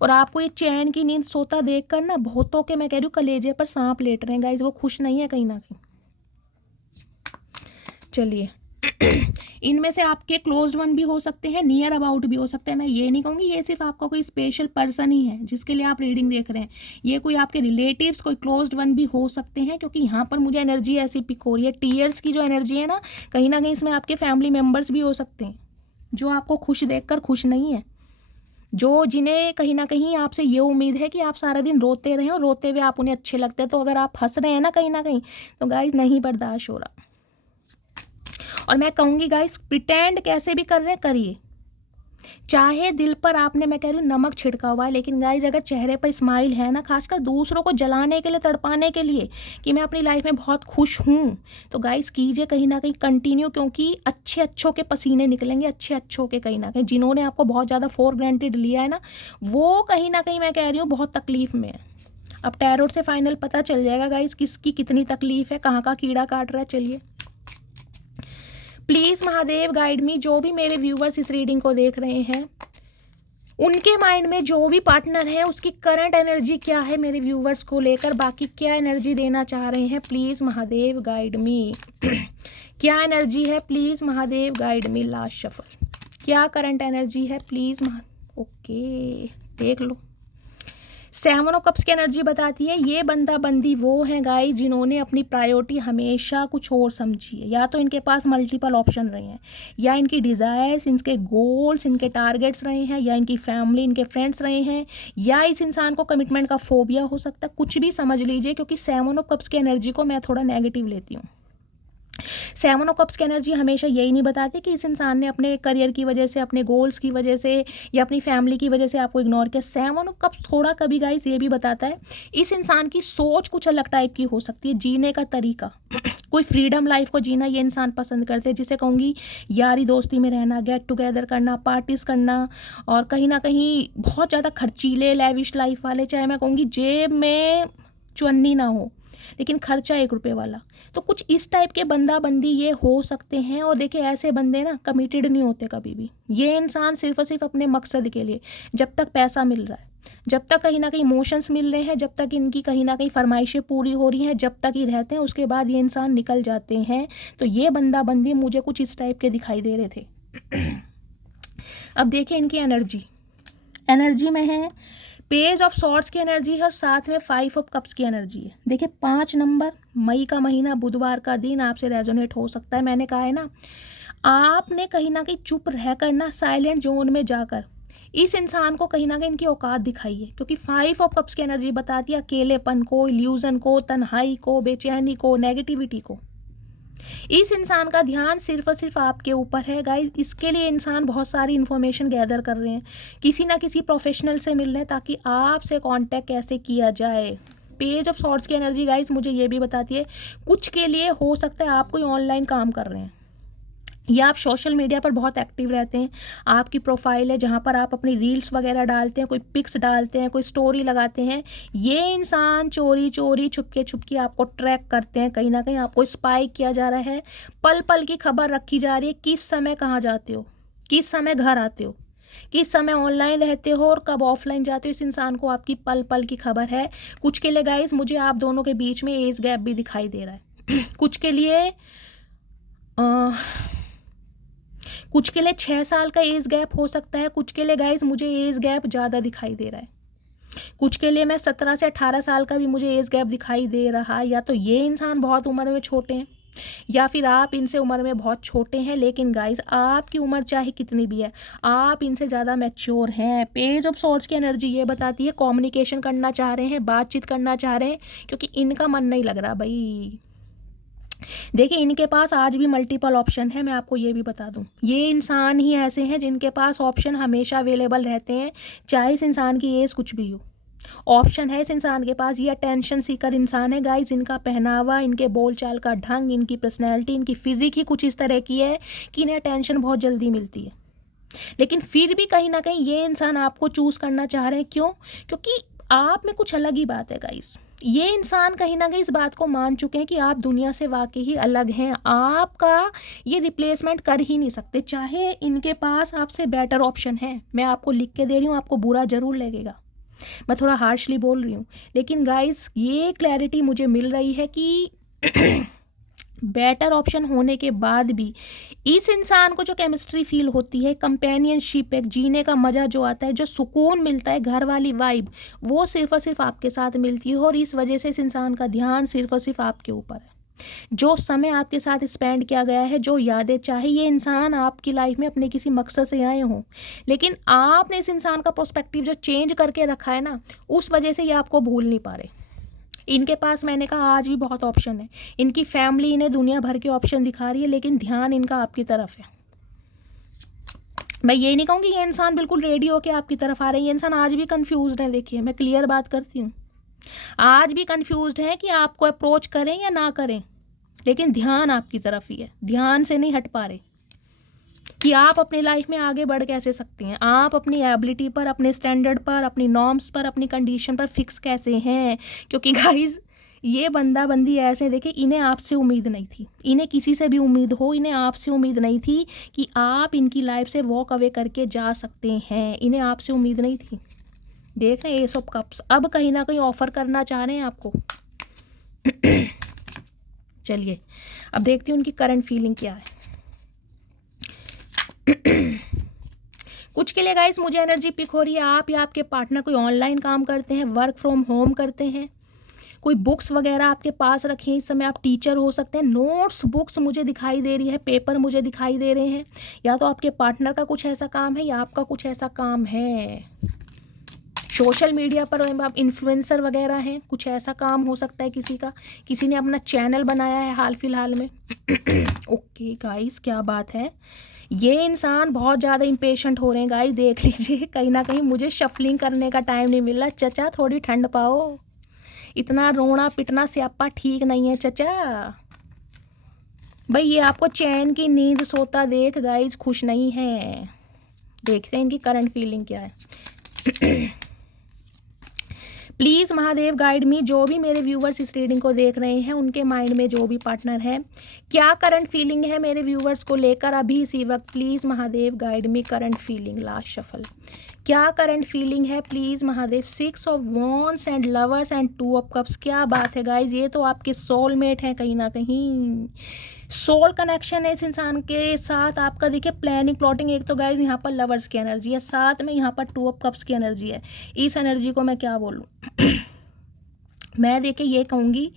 और आपको ये चैन की नींद सोता देखकर ना बहुतों के मैं कह रही हूँ कलेजे पर सांप लेट रहे हैं गाइस, वो खुश नहीं है कहीं ना कहीं। चलिए इनमें से आपके क्लोज्ड वन भी हो सकते हैं, नियर अबाउट भी हो सकते हैं। मैं ये नहीं कहूँगी ये सिर्फ आपका कोई स्पेशल पर्सन ही है जिसके लिए आप रीडिंग देख रहे हैं, ये कोई आपके रिलेटिव्स कोई क्लोज्ड वन भी हो सकते हैं, क्योंकि यहाँ पर मुझे एनर्जी ऐसी पिक हो रही है। टीयर्स की जो एनर्जी है ना, कहीं ना कहीं इसमें आपके फैमिली मेम्बर्स भी हो सकते हैं जो आपको खुश देखकर खुश नहीं है, जो जिन्हें कहीं ना कहीं आपसे ये उम्मीद है कि आप सारा दिन रोते रहें और रोते हुए आप उन्हें अच्छे लगते हैं। तो अगर आप हंस रहे हैं ना कहीं ना कहीं, तो गाइस नहीं बर्दाश्त हो रहा। और मैं कहूँगी गाइस प्रिटेंड कैसे भी कर रहे हैं करिए, चाहे दिल पर आपने मैं कह रही हूँ नमक छिड़का हुआ है, लेकिन गाइज अगर चेहरे पर स्माइल है ना, खासकर दूसरों को जलाने के लिए तड़पाने के लिए कि मैं अपनी लाइफ में बहुत खुश हूँ, तो गाइज कीजिए कहीं ना कहीं कंटिन्यू, क्योंकि अच्छे अच्छों के पसीने निकलेंगे, अच्छे अच्छों के कहीं ना कहीं जिन्होंने आपको बहुत ज़्यादा फॉर ग्रांटेड लिया है ना, वो कहीं ना कहीं मैं कह रही हूँ बहुत तकलीफ में है। अब टैरोट से फाइनल पता चल जाएगा गाइज किसकी कितनी तकलीफ है, कहाँ का कीड़ा काट रहा है। चलिए प्लीज़ महादेव गाइड मी, जो भी मेरे व्यूवर्स इस रीडिंग को देख रहे हैं उनके माइंड में जो भी पार्टनर है उसकी करंट एनर्जी क्या है मेरे व्यूवर्स को लेकर, बाकी क्या एनर्जी देना चाह रहे हैं, प्लीज़ महादेव गाइड मी। क्या एनर्जी है please Mahadev guide me. Last shuffle क्या करंट एनर्जी है प्लीज़ ओके देख लो। 7 ऑफ कप्स की एनर्जी बताती है ये बंदा बंदी वो है गाइस जिन्होंने अपनी प्रायोरिटी हमेशा कुछ और समझी है, या तो इनके पास मल्टीपल ऑप्शन रहे हैं, या इनकी डिज़ायर्स, इनके गोल्स, इनके टारगेट्स रहे हैं, या इनकी फैमिली, इनके फ्रेंड्स रहे हैं, या इस इंसान को कमिटमेंट का फोबिया हो सकता है, कुछ भी समझ लीजिए, क्योंकि 7 ऑफ कप्स की एनर्जी को मैं थोड़ा नेगेटिव लेती हूँ। सेवन ऑफ कप्स की एनर्जी हमेशा यही नहीं बताती कि इस इंसान ने अपने करियर की वजह से, अपने गोल्स की वजह से या अपनी फैमिली की वजह से आपको इग्नोर किया। सेवन ऑफ कप्स थोड़ा कभी गाइस ये भी बताता है इस इंसान की सोच कुछ अलग टाइप की हो सकती है, जीने का तरीका कोई फ्रीडम लाइफ को जीना ये इंसान पसंद करते हैं, जिसे कहूँगी यारी दोस्ती में रहना, गेट टुगेदर करना, पार्टीज करना, और कहीं ना कहीं बहुत ज़्यादा खर्चीले लेविश लाइफ वाले, चाहे मैं कहूँगी जेब में चुन्नी ना हो लेकिन खर्चा 1 रुपये वाला। तो कुछ इस टाइप के बंदा बंदी ये हो सकते हैं। और देखिए ऐसे बंदे ना कमिटेड नहीं होते कभी भी। ये इंसान सिर्फ और सिर्फ अपने मकसद के लिए, जब तक पैसा मिल रहा है, जब तक कहीं ना कहीं इमोशंस मिल रहे हैं, जब तक इनकी कहीं ना कहीं फरमाइशें पूरी हो रही हैं, जब तक ही रहते हैं, उसके बाद ये इंसान निकल जाते हैं। तो ये बंदा बंदी मुझे कुछ इस टाइप के दिखाई दे रहे थे। अब देखिए इनकी एनर्जी में है पेज ऑफ सॉर्ड्स की एनर्जी है और साथ में 5 ऑफ कप्स की एनर्जी है। देखिए 5 नंबर, मई का महीना, बुधवार का दिन आपसे रेजोनेट हो सकता है। मैंने कहा है ना, आपने कहीं ना कहीं चुप रहकर ना, साइलेंट जोन में जाकर इस इंसान को कहीं ना कहीं इनकी औकात दिखाई है, क्योंकि 5 ऑफ कप्स की एनर्जी बताती है अकेलेपन को, इल्यूजन को, तन्हाई को, बेचैनी को, नेगेटिविटी को। इस इंसान का ध्यान सिर्फ और सिर्फ आपके ऊपर है गाइस। इसके लिए इंसान बहुत सारी इन्फॉर्मेशन गैदर कर रहे हैं, किसी ना किसी प्रोफेशनल से मिल रहे हैं ताकि आपसे कांटेक्ट कैसे किया जाए। पेज ऑफ सॉर्ड्स की एनर्जी गाइस मुझे ये भी बताती है कुछ के लिए हो सकता है आप कोई ऑनलाइन काम कर रहे हैं या आप सोशल मीडिया पर बहुत एक्टिव रहते हैं, आपकी प्रोफाइल है जहाँ पर आप अपनी रील्स वगैरह डालते हैं, कोई पिक्स डालते हैं, कोई स्टोरी लगाते हैं। ये इंसान चोरी चोरी छुपके आपको ट्रैक करते हैं, कहीं ना कहीं आपको स्पाई किया जा रहा है, पल पल की खबर रखी जा रही है, किस समय कहाँ जाते हो, किस समय घर आते हो, किस समय ऑनलाइन रहते हो और कब ऑफलाइन जाते हो। इस इंसान को आपकी पल पल की खबर है। कुछ के लिए गाइस मुझे आप दोनों के बीच में एज गैप भी दिखाई दे रहा है। कुछ के लिए 6 साल का एज गैप हो सकता है। कुछ के लिए गाइस मुझे एज गैप ज़्यादा दिखाई दे रहा है। कुछ के लिए मैं 17 से 18 साल का भी मुझे एज गैप दिखाई दे रहा है। या तो ये इंसान बहुत उम्र में छोटे हैं या फिर आप इनसे उम्र में बहुत छोटे हैं। लेकिन गाइस आपकी उम्र चाहे कितनी भी है, आप इनसे ज़्यादा मैच्योर हैं। पेज ऑफ सॉर्ड्स की एनर्जी ये बताती है कम्युनिकेशन करना चाह रहे हैं, बातचीत करना चाह रहे हैं, क्योंकि इनका मन नहीं लग रहा भाई। देखिए इनके पास आज भी मल्टीपल ऑप्शन है। मैं आपको ये भी बता दूं, ये इंसान ही ऐसे हैं जिनके पास ऑप्शन हमेशा अवेलेबल रहते हैं, चाहे इस इंसान की एज कुछ भी हो, ऑप्शन है इस इंसान के पास। ये अटेंशन सीकर इंसान है गाइस। इनका पहनावा, इनके बोलचाल का ढंग, इनकी पर्सनैलिटी, इनकी फिजिक ही कुछ इस तरह की है कि इन्हें अटेंशन बहुत जल्दी मिलती है। लेकिन फिर भी कहीं ना कहीं ये इंसान आपको चूज़ करना चाह रहे हैं। क्यों? क्योंकि आप में कुछ अलग ही बात है गाइस। ये इंसान कहीं ना कहीं इस बात को मान चुके हैं कि आप दुनिया से वाकई ही अलग हैं। आपका ये रिप्लेसमेंट कर ही नहीं सकते, चाहे इनके पास आपसे बेटर ऑप्शन है। मैं आपको लिख के दे रही हूँ, आपको बुरा जरूर लगेगा, मैं थोड़ा हार्शली बोल रही हूँ, लेकिन गाइस ये क्लैरिटी मुझे मिल रही है कि बेटर ऑप्शन होने के बाद भी इस इंसान को जो केमिस्ट्री फील होती है, कंपेनियनशिप, एक जीने का मज़ा जो आता है, जो सुकून मिलता है, घर वाली वाइब, वो सिर्फ और सिर्फ आपके साथ मिलती है। और इस वजह से इस इंसान का ध्यान सिर्फ और सिर्फ आपके ऊपर है। जो समय आपके साथ स्पेंड किया गया है, जो यादें, चाहे ये इंसान आपकी लाइफ में अपने किसी मकसद से आए हों, लेकिन आपने इस इंसान का पर्सपेक्टिव जो चेंज करके रखा है ना, उस वजह से ये आपको भूल नहीं पा रहे। इनके पास मैंने कहा आज भी बहुत ऑप्शन है। इनकी फैमिली इन्हें दुनिया भर के ऑप्शन दिखा रही है, लेकिन ध्यान इनका आपकी तरफ है। मैं ये नहीं कहूँगी ये इंसान बिल्कुल रेडी होके आपकी तरफ आ रहे हैं। ये इंसान आज भी कंफ्यूज्ड है। देखिए मैं क्लियर बात करती हूँ, आज भी कंफ्यूज्ड है कि आपको अप्रोच करें या ना करें, लेकिन ध्यान आपकी तरफ ही है। ध्यान से नहीं हट पा रहे कि आप अपनी लाइफ में आगे बढ़ कैसे सकते हैं, आप अपनी एबिलिटी पर, अपने स्टैंडर्ड पर, अपनी नॉर्म्स पर, अपनी कंडीशन पर फिक्स कैसे हैं। क्योंकि गाइज ये बंदा बंदी ऐसे, देखिए इन्हें आपसे उम्मीद नहीं थी, इन्हें किसी से भी उम्मीद हो, इन्हें आपसे उम्मीद नहीं थी कि आप इनकी लाइफ से वॉक अवे करके जा सकते हैं। इन्हें आपसे उम्मीद नहीं थी। देख रहे हैं एस ऑफ कप्स अब कहीं ना कहीं ऑफर करना चाह रहे हैं आपको। चलिए अब देखती हूँ उनकी करंट फीलिंग क्या है। कुछ के लिए गाइस मुझे एनर्जी पिक हो रही है आप या आपके पार्टनर कोई ऑनलाइन काम करते हैं, वर्क फ्रॉम होम करते हैं, कोई बुक्स वगैरह आपके पास रखी हैं। इस समय आप टीचर हो सकते हैं। नोट्स, बुक्स मुझे दिखाई दे रही है, पेपर मुझे दिखाई दे रहे हैं। या तो आपके पार्टनर का कुछ ऐसा काम है या आपका कुछ ऐसा काम है। सोशल मीडिया पर आप इन्फ्लुएंसर वगैरह हैं, कुछ ऐसा काम हो सकता है किसी का, किसी ने अपना चैनल बनाया है हाल फिलहाल में। ओके गाइस, क्या बात है, ये इंसान बहुत ज़्यादा इम्पेशेंट हो रहे हैं गाइस, देख लीजिए। कहीं ना कहीं मुझे शफलिंग करने का टाइम नहीं मिल रहा। चचा थोड़ी ठंड पाओ, इतना रोना पिटना स्यापा ठीक नहीं है चचा। भाई ये आपको चैन की नींद सोता देख गाइस खुश नहीं है। देखते हैं इनकी करंट फीलिंग क्या है। प्लीज़ महादेव गाइड मी, जो भी मेरे व्यूवर्स इस रीडिंग को देख रहे हैं उनके माइंड में जो भी पार्टनर है, क्या करंट फीलिंग है मेरे व्यूवर्स को लेकर अभी इसी वक्त। Please Mahadev guide me current feeling. Last shuffle, क्या करंट फीलिंग है please Mahadev. 6 of wands and lovers and 2 of cups. क्या बात है गाइज, ये तो आपके सोलमेट हैं कहीं ना कहीं। सोल कनेक्शन है इस इंसान के साथ आपका। देखिए प्लानिंग प्लॉटिंग, एक तो गाइज यहाँ पर लवर्स की एनर्जी है, साथ में यहाँ पर 2 ऑफ कप्स की एनर्जी है। इस एनर्जी को मैं क्या बोलूँ। मैं देखिए ये कहूँगी,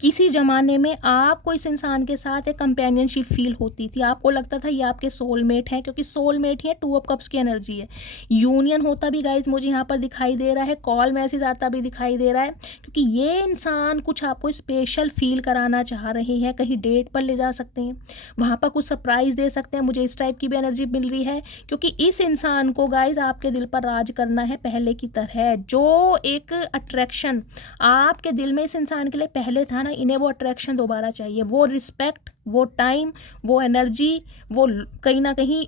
किसी ज़माने में आपको इस इंसान के साथ एक कंपेनियनशिप फील होती थी, आपको लगता था ये आपके सोलमेट हैं, क्योंकि सोलमेट ही है, 2 ऑफ कप्स की एनर्जी है। यूनियन होता भी गाइज मुझे यहाँ पर दिखाई दे रहा है, कॉल मैसेज आता भी दिखाई दे रहा है, क्योंकि ये इंसान कुछ आपको स्पेशल फील कराना चाह रहे हैं। कहीं डेट पर ले जा सकते हैं, वहाँ पर कुछ सरप्राइज़ दे सकते हैं, मुझे इस टाइप की भी एनर्जी मिल रही है। क्योंकि इस इंसान को गाइज आपके दिल पर राज करना है पहले की तरह। जो एक अट्रैक्शन आपके दिल में इस इंसान के लिए पहले था ना, इन्हें वो अट्रैक्शन दोबारा चाहिए, वो रिस्पेक्ट, वो टाइम, वो एनर्जी, वो कहीं ना कहीं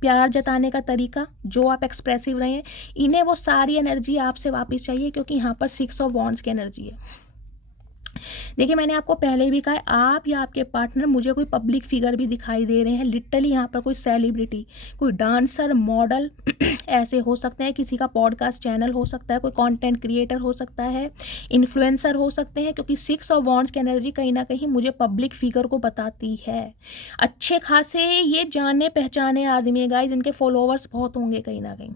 प्यार जताने का तरीका, जो आप एक्सप्रेसिव रहे हैं, इन्हें वो सारी एनर्जी आपसे वापस चाहिए। क्योंकि यहाँ पर 6 ऑफ वॉन्ड्स की एनर्जी है। देखिए मैंने आपको पहले भी कहा है, आप या आपके पार्टनर, मुझे कोई पब्लिक फिगर भी दिखाई दे रहे हैं, लिटरली यहाँ पर कोई सेलिब्रिटी, कोई डांसर, मॉडल ऐसे हो सकते हैं, किसी का पॉडकास्ट चैनल हो सकता है, कोई कंटेंट क्रिएटर हो सकता है, इन्फ्लुएंसर हो सकते हैं। क्योंकि 6 ऑफ वॉन्ड्स की एनर्जी कहीं ना कहीं मुझे पब्लिक फिगर को बताती है। अच्छे खासे ये जाने पहचाने आदमी है गाइज, इनके फॉलोअर्स बहुत होंगे कहीं ना कहीं।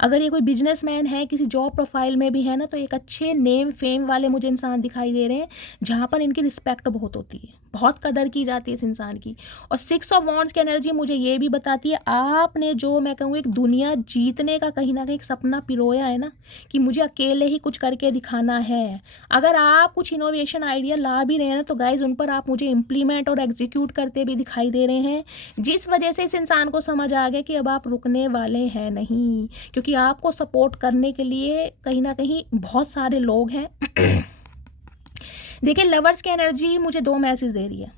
अगर ये कोई बिजनेसमैन है, किसी जॉब प्रोफाइल में भी है ना, तो एक अच्छे नेम फेम वाले मुझे इंसान दिखाई दे रहे हैं, जहाँ पर इनकी रिस्पेक्ट बहुत होती है, बहुत कदर की जाती है इस इंसान की। और 6 ऑफ वॉन्ड्स की एनर्जी मुझे ये भी बताती है, आपने जो मैं कहूँ एक दुनिया जीतने का कहीं ना कहीं एक सपना पिरोया है ना, कि मुझे अकेले ही कुछ करके दिखाना है। अगर आप कुछ इनोवेशन आइडिया ला भी रहे हैं ना, तो गाइज उन पर आप मुझे इम्प्लीमेंट और एग्जीक्यूट करते भी दिखाई दे रहे हैं, जिस वजह से इस इंसान को समझ आ गया कि अब आप रुकने वाले हैं नहीं। क्योंकि आपको सपोर्ट करने के लिए कहीं ना कहीं बहुत सारे लोग हैं। देखिए लवर्स की एनर्जी मुझे 2 मैसेज दे रही है।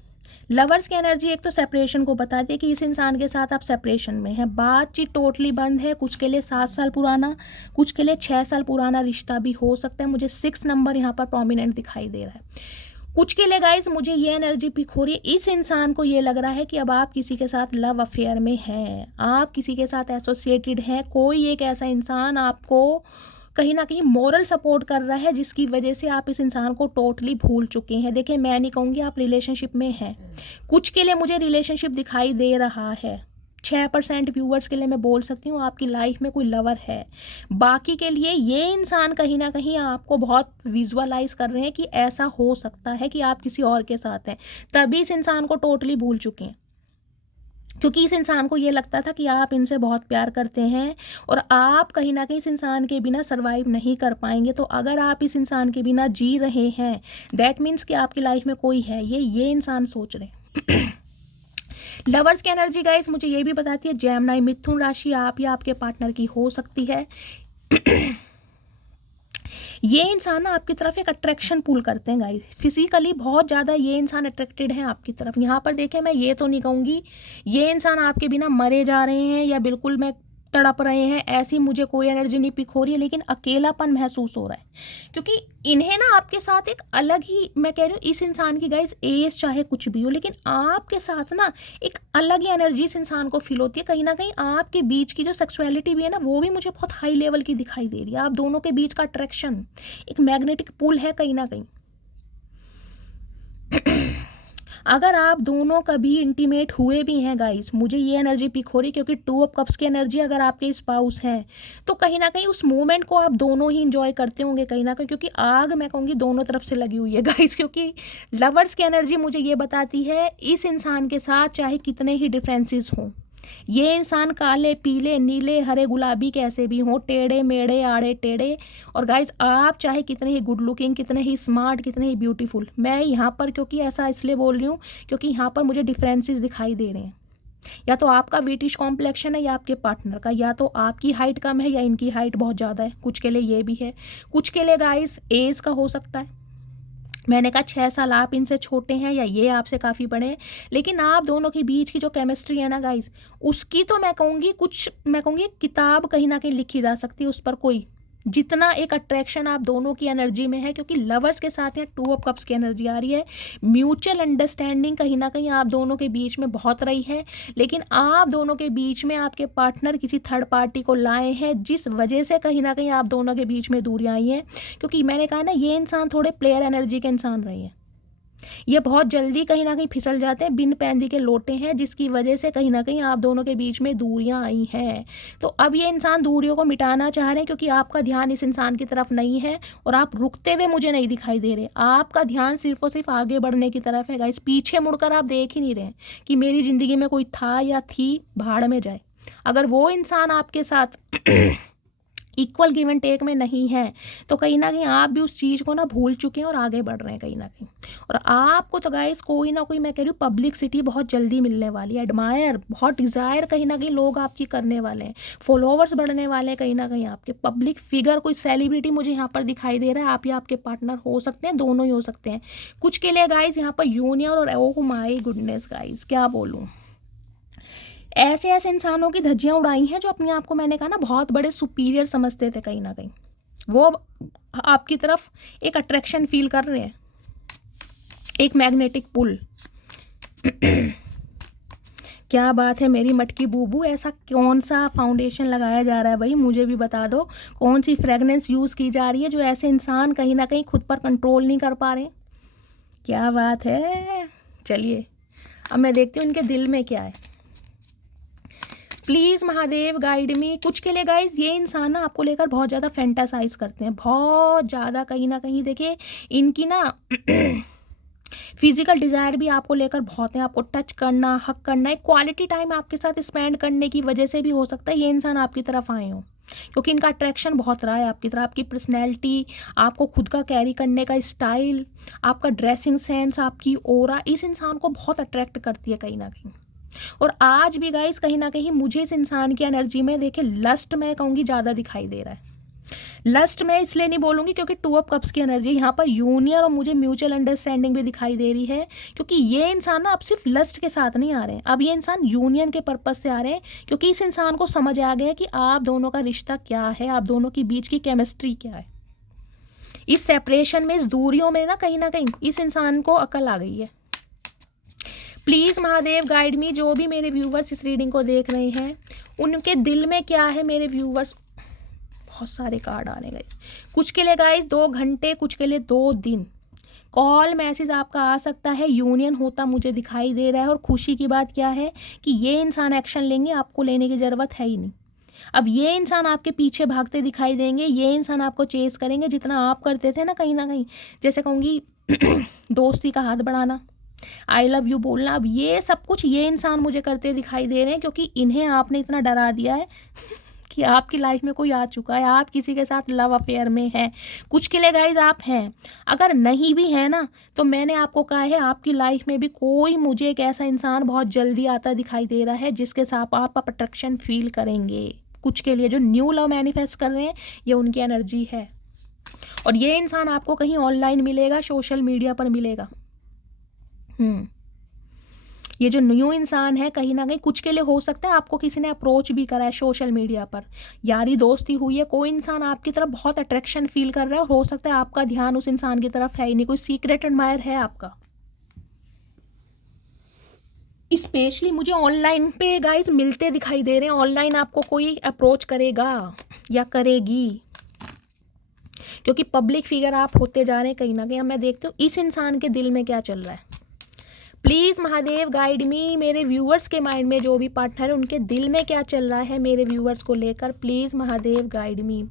लवर्स की एनर्जी एक तो सेपरेशन को बताती है कि इस इंसान के साथ आप सेपरेशन में हैं, बातचीत टोटली बंद है। कुछ के लिए 7 साल पुराना, कुछ के लिए 6 साल पुराना रिश्ता भी हो सकता है। मुझे 6 नंबर यहाँ पर प्रोमिनेंट दिखाई दे रहा है। कुछ के लिए गाइज मुझे ये एनर्जी पिक हो रही है, इस इंसान को ये लग रहा है कि अब आप किसी के साथ लव अफेयर में हैं, आप किसी के साथ एसोसिएटेड हैं। कोई एक ऐसा इंसान आपको कहीं ना कहीं मॉरल सपोर्ट कर रहा है, जिसकी वजह से आप इस इंसान को टोटली भूल चुके हैं। देखिए मैं नहीं कहूँगी आप रिलेशनशिप में हैं, कुछ के लिए मुझे रिलेशनशिप दिखाई दे रहा है। 6% व्यूअर्स के लिए मैं बोल सकती हूँ आपकी लाइफ में कोई लवर है। बाकी के लिए ये इंसान कहीं ना कहीं आपको बहुत विजुअलाइज कर रहे हैं कि ऐसा हो सकता है कि आप किसी और के साथ हैं, तभी इस इंसान को टोटली भूल चुके हैं। क्योंकि इस इंसान को ये लगता था कि आप इनसे बहुत प्यार करते हैं और आप कहीं ना कहीं इस इंसान के बिना सर्वाइव नहीं कर पाएंगे। तो अगर आप इस इंसान के बिना जी रहे हैं, दैट मीन्स कि आपकी लाइफ में कोई है, ये इंसान सोच रहे हैं। लवर्स की एनर्जी गाइस मुझे ये भी बताती है, जेमिनी मिथुन राशि आप या आपके पार्टनर की हो सकती है। ये इंसान ना आपकी तरफ एक अट्रैक्शन पुल करते हैं गाइस, फिजिकली बहुत ज़्यादा ये इंसान अट्रैक्टेड है आपकी तरफ। यहाँ पर देखें, मैं ये तो नहीं कहूँगी ये इंसान आपके बिना मरे जा रहे हैं या बिल्कुल मैं तड़प रहे हैं, ऐसी मुझे कोई एनर्जी नहीं पिक हो रही है, लेकिन अकेलापन महसूस हो रहा है। क्योंकि इन्हें ना आपके साथ एक अलग ही, मैं कह रही हूँ इस इंसान की गाइस एज चाहे कुछ भी हो, लेकिन आपके साथ ना एक अलग ही एनर्जी इस इंसान को फील होती है। कहीं ना कहीं आपके बीच की जो सेक्सुअलिटी भी है ना, वो भी मुझे बहुत हाई लेवल की दिखाई दे रही है। आप दोनों के बीच का अट्रैक्शन एक मैग्नेटिक पुल है कहीं ना कहीं। अगर आप दोनों कभी इंटीमेट हुए भी हैं गाइस, मुझे ये एनर्जी पिक हो रही, क्योंकि 2 ऑफ कप्स की एनर्जी अगर आपके स्पाउस हैं तो कहीं ना कहीं उस मोमेंट को आप दोनों ही इंजॉय करते होंगे कहीं ना कहीं, क्योंकि आग मैं कहूँगी दोनों तरफ से लगी हुई है गाइस। क्योंकि लवर्स की एनर्जी मुझे ये बताती है, इस इंसान के साथ चाहे कितने ही डिफरेंसेस हों, ये इंसान काले, पीले, नीले, हरे, गुलाबी कैसे भी हों, टेढ़े मेढ़े, आड़े टेढ़े, और गाइज आप चाहे कितने ही गुड लुकिंग, कितने ही स्मार्ट, कितने ही ब्यूटीफुल, मैं यहाँ पर क्योंकि ऐसा इसलिए बोल रही हूँ क्योंकि यहाँ पर मुझे डिफरेंसेस दिखाई दे रहे हैं। या तो आपका ब्रिटिश कॉम्प्लेक्शन है या आपके पार्टनर का, या तो आपकी हाइट कम है या इनकी हाइट बहुत ज़्यादा है। कुछ के लिए ये भी है, कुछ के लिए गाइज एज का हो सकता है। मैंने कहा 6 साल आप इनसे छोटे हैं या ये आपसे काफ़ी बड़े हैं, लेकिन आप दोनों के बीच की जो केमिस्ट्री है ना गाइज, उसकी तो मैं कहूँगी किताब कहीं ना कहीं लिखी जा सकती है उस पर। कोई जितना एक अट्रैक्शन आप दोनों की एनर्जी में है, क्योंकि लवर्स के साथ यहाँ 2 ऑफ कप्स की एनर्जी आ रही है। म्यूचुअल अंडरस्टैंडिंग कहीं ना कहीं आप दोनों के बीच में बहुत रही है, लेकिन आप दोनों के बीच में आपके पार्टनर किसी थर्ड पार्टी को लाए हैं, जिस वजह से कहीं ना कहीं आप दोनों के बीच में दूरियां आई हैं। क्योंकि मैंने कहा ना, ये इंसान थोड़े प्लेयर एनर्जी के इंसान रहे हैं। ये बहुत जल्दी कहीं ना कहीं फिसल जाते हैं, बिन पैंदी के लोटे हैं, जिसकी वजह से कहीं ना कहीं आप दोनों के बीच में दूरियां आई हैं। तो अब ये इंसान दूरियों को मिटाना चाह रहे हैं, क्योंकि आपका ध्यान इस इंसान की तरफ नहीं है और आप रुकते हुए मुझे नहीं दिखाई दे रहे। आपका ध्यान सिर्फ और सिर्फ आगे बढ़ने की तरफ है गाइस। पीछे मुड़कर आप देख ही नहीं रहे कि मेरी ज़िंदगी में कोई था या थी, भाड़ में जाए। अगर वो इंसान आपके साथ इक्वल गिव एंड टेक में नहीं है, तो कहीं ना कहीं आप भी उस चीज़ को ना भूल चुके हैं और आगे बढ़ रहे हैं कहीं ना कहीं। और आपको तो गाइस कोई ना कोई, मैं कह रही हूँ, पब्लिसिटी बहुत जल्दी मिलने वाली है। एडमायर, बहुत डिज़ायर कहीं ना कहीं लोग आपकी करने वाले हैं, फॉलोवर्स बढ़ने वाले हैं कहीं ना कहीं आपके। पब्लिक फिगर, कोई सेलिब्रिटी मुझे यहाँ पर दिखाई दे रहा है। आप या आपके पार्टनर हो सकते हैं, दोनों ही हो सकते हैं। कुछ के लिए गाइज यहाँ पर यूनियन, और ओह माय गुडनेस गाइज, क्या बोलूँ, ऐसे ऐसे इंसानों की धज्जियां उड़ाई हैं जो अपने आप को, मैंने कहा ना, बहुत बड़े सुपीरियर समझते थे। कहीं ना कहीं वो आपकी तरफ एक अट्रैक्शन फील कर रहे हैं, एक मैग्नेटिक पुल। क्या बात है मेरी मटकी बूबू, ऐसा कौन सा फाउंडेशन लगाया जा रहा है भाई, मुझे भी बता दो। कौन सी फ्रेगनेंस यूज़ की जा रही है जो ऐसे इंसान कहीं ना कहीं खुद पर कंट्रोल नहीं कर पा रहे। क्या बात है। चलिए अब मैं देखती हूँ इनके दिल में क्या है। प्लीज़ महादेव गाइड मी। कुछ के लिए गाइज ये इंसान ना आपको लेकर बहुत ज़्यादा फैंटासाइज करते हैं, बहुत ज़्यादा। कहीं ना कहीं देखिए इनकी ना फिजिकल डिज़ायर भी आपको लेकर बहुत है। आपको टच करना, हक करना, एक क्वालिटी टाइम आपके साथ स्पेंड करने की वजह से भी हो सकता है ये इंसान आपकी तरफ आए हों, क्योंकि इनका अट्रैक्शन बहुत रहा है आपकी तरफ। आपकी पर्सनैलिटी, आपको खुद का कैरी करने का स्टाइल, आपका ड्रेसिंग सेंस, आपकी ऑरा इस इंसान को बहुत अट्रैक्ट करती है कहीं ना कहीं। और आज भी गाइस कहीं ना कहीं मुझे इस इंसान की एनर्जी में देखिए लस्ट, मैं कहूँगी, ज़्यादा दिखाई दे रहा है। लस्ट मैं इसलिए नहीं बोलूँगी क्योंकि 2 ऑफ कप्स की एनर्जी यहाँ पर यूनियन, और मुझे म्यूचुअल अंडरस्टैंडिंग भी दिखाई दे रही है। क्योंकि ये इंसान ना अब सिर्फ लस्ट के साथ नहीं आ रहे हैं, अब ये इंसान यूनियन के पर्पज़ से आ रहे हैं, क्योंकि इस इंसान को समझ आ गया है कि आप दोनों का रिश्ता क्या है, आप दोनों के बीच की केमिस्ट्री क्या है। इस सेपरेशन में, इस दूरियों में ना कहीं इस इंसान को अकल आ गई है। प्लीज़ महादेव गाइड मी। जो भी मेरे व्यूवर्स इस रीडिंग को देख रहे हैं, उनके दिल में क्या है मेरे व्यूवर्स। बहुत सारे कार्ड आने गए। कुछ के लिए गाइस 2 घंटे, कुछ के लिए 2 दिन कॉल मैसेज आपका आ सकता है। यूनियन होता मुझे दिखाई दे रहा है। और खुशी की बात क्या है कि ये इंसान एक्शन लेंगे, आपको लेने की ज़रूरत है ही नहीं। अब ये इंसान आपके पीछे भागते दिखाई देंगे, ये इंसान आपको चेस करेंगे जितना आप करते थे ना कहीं, जैसे कहूँगी दोस्ती का हाथ बढ़ाना, आई लव यू बोलना। अब ये सब कुछ ये इंसान मुझे करते दिखाई दे रहे हैं, क्योंकि इन्हें आपने इतना डरा दिया है कि आपकी लाइफ में कोई आ चुका है, आप किसी के साथ लव अफेयर में हैं। कुछ के लिए गाइज आप हैं, अगर नहीं भी है ना, तो मैंने आपको कहा है आपकी लाइफ में भी कोई, मुझे एक ऐसा इंसान बहुत जल्दी आता दिखाई दे रहा है जिसके साथ आप अट्रैक्शन फील करेंगे। कुछ के लिए जो न्यू लव मैनिफेस्ट कर रहे हैं, ये उनकी एनर्जी है। और ये इंसान आपको कहीं ऑनलाइन मिलेगा, सोशल मीडिया पर मिलेगा। ये जो न्यू इंसान है कहीं ना कहीं, कुछ के लिए हो सकता है आपको किसी ने अप्रोच भी करा है सोशल मीडिया पर, यारी दोस्ती हुई है, कोई इंसान आपकी तरफ बहुत अट्रैक्शन फील कर रहा है, और हो सकता है आपका ध्यान उस इंसान की तरफ है ही नहीं, कोई सीक्रेट एडमायर है आपका। स्पेशली मुझे ऑनलाइन पे गाइज मिलते दिखाई दे रहे हैं। ऑनलाइन आपको कोई अप्रोच करेगा या करेगी, क्योंकि पब्लिक फिगर आप होते जा रहे हैं कहीं ना कहीं। मैं देखती हूँ इस इंसान के दिल में क्या चल रहा है। प्लीज़ महादेव गाइड मी, मेरे व्यूअर्स के माइंड में जो भी पार्टनर है उनके दिल में क्या चल रहा है मेरे व्यूअर्स को लेकर, प्लीज़ महादेव गाइड मी,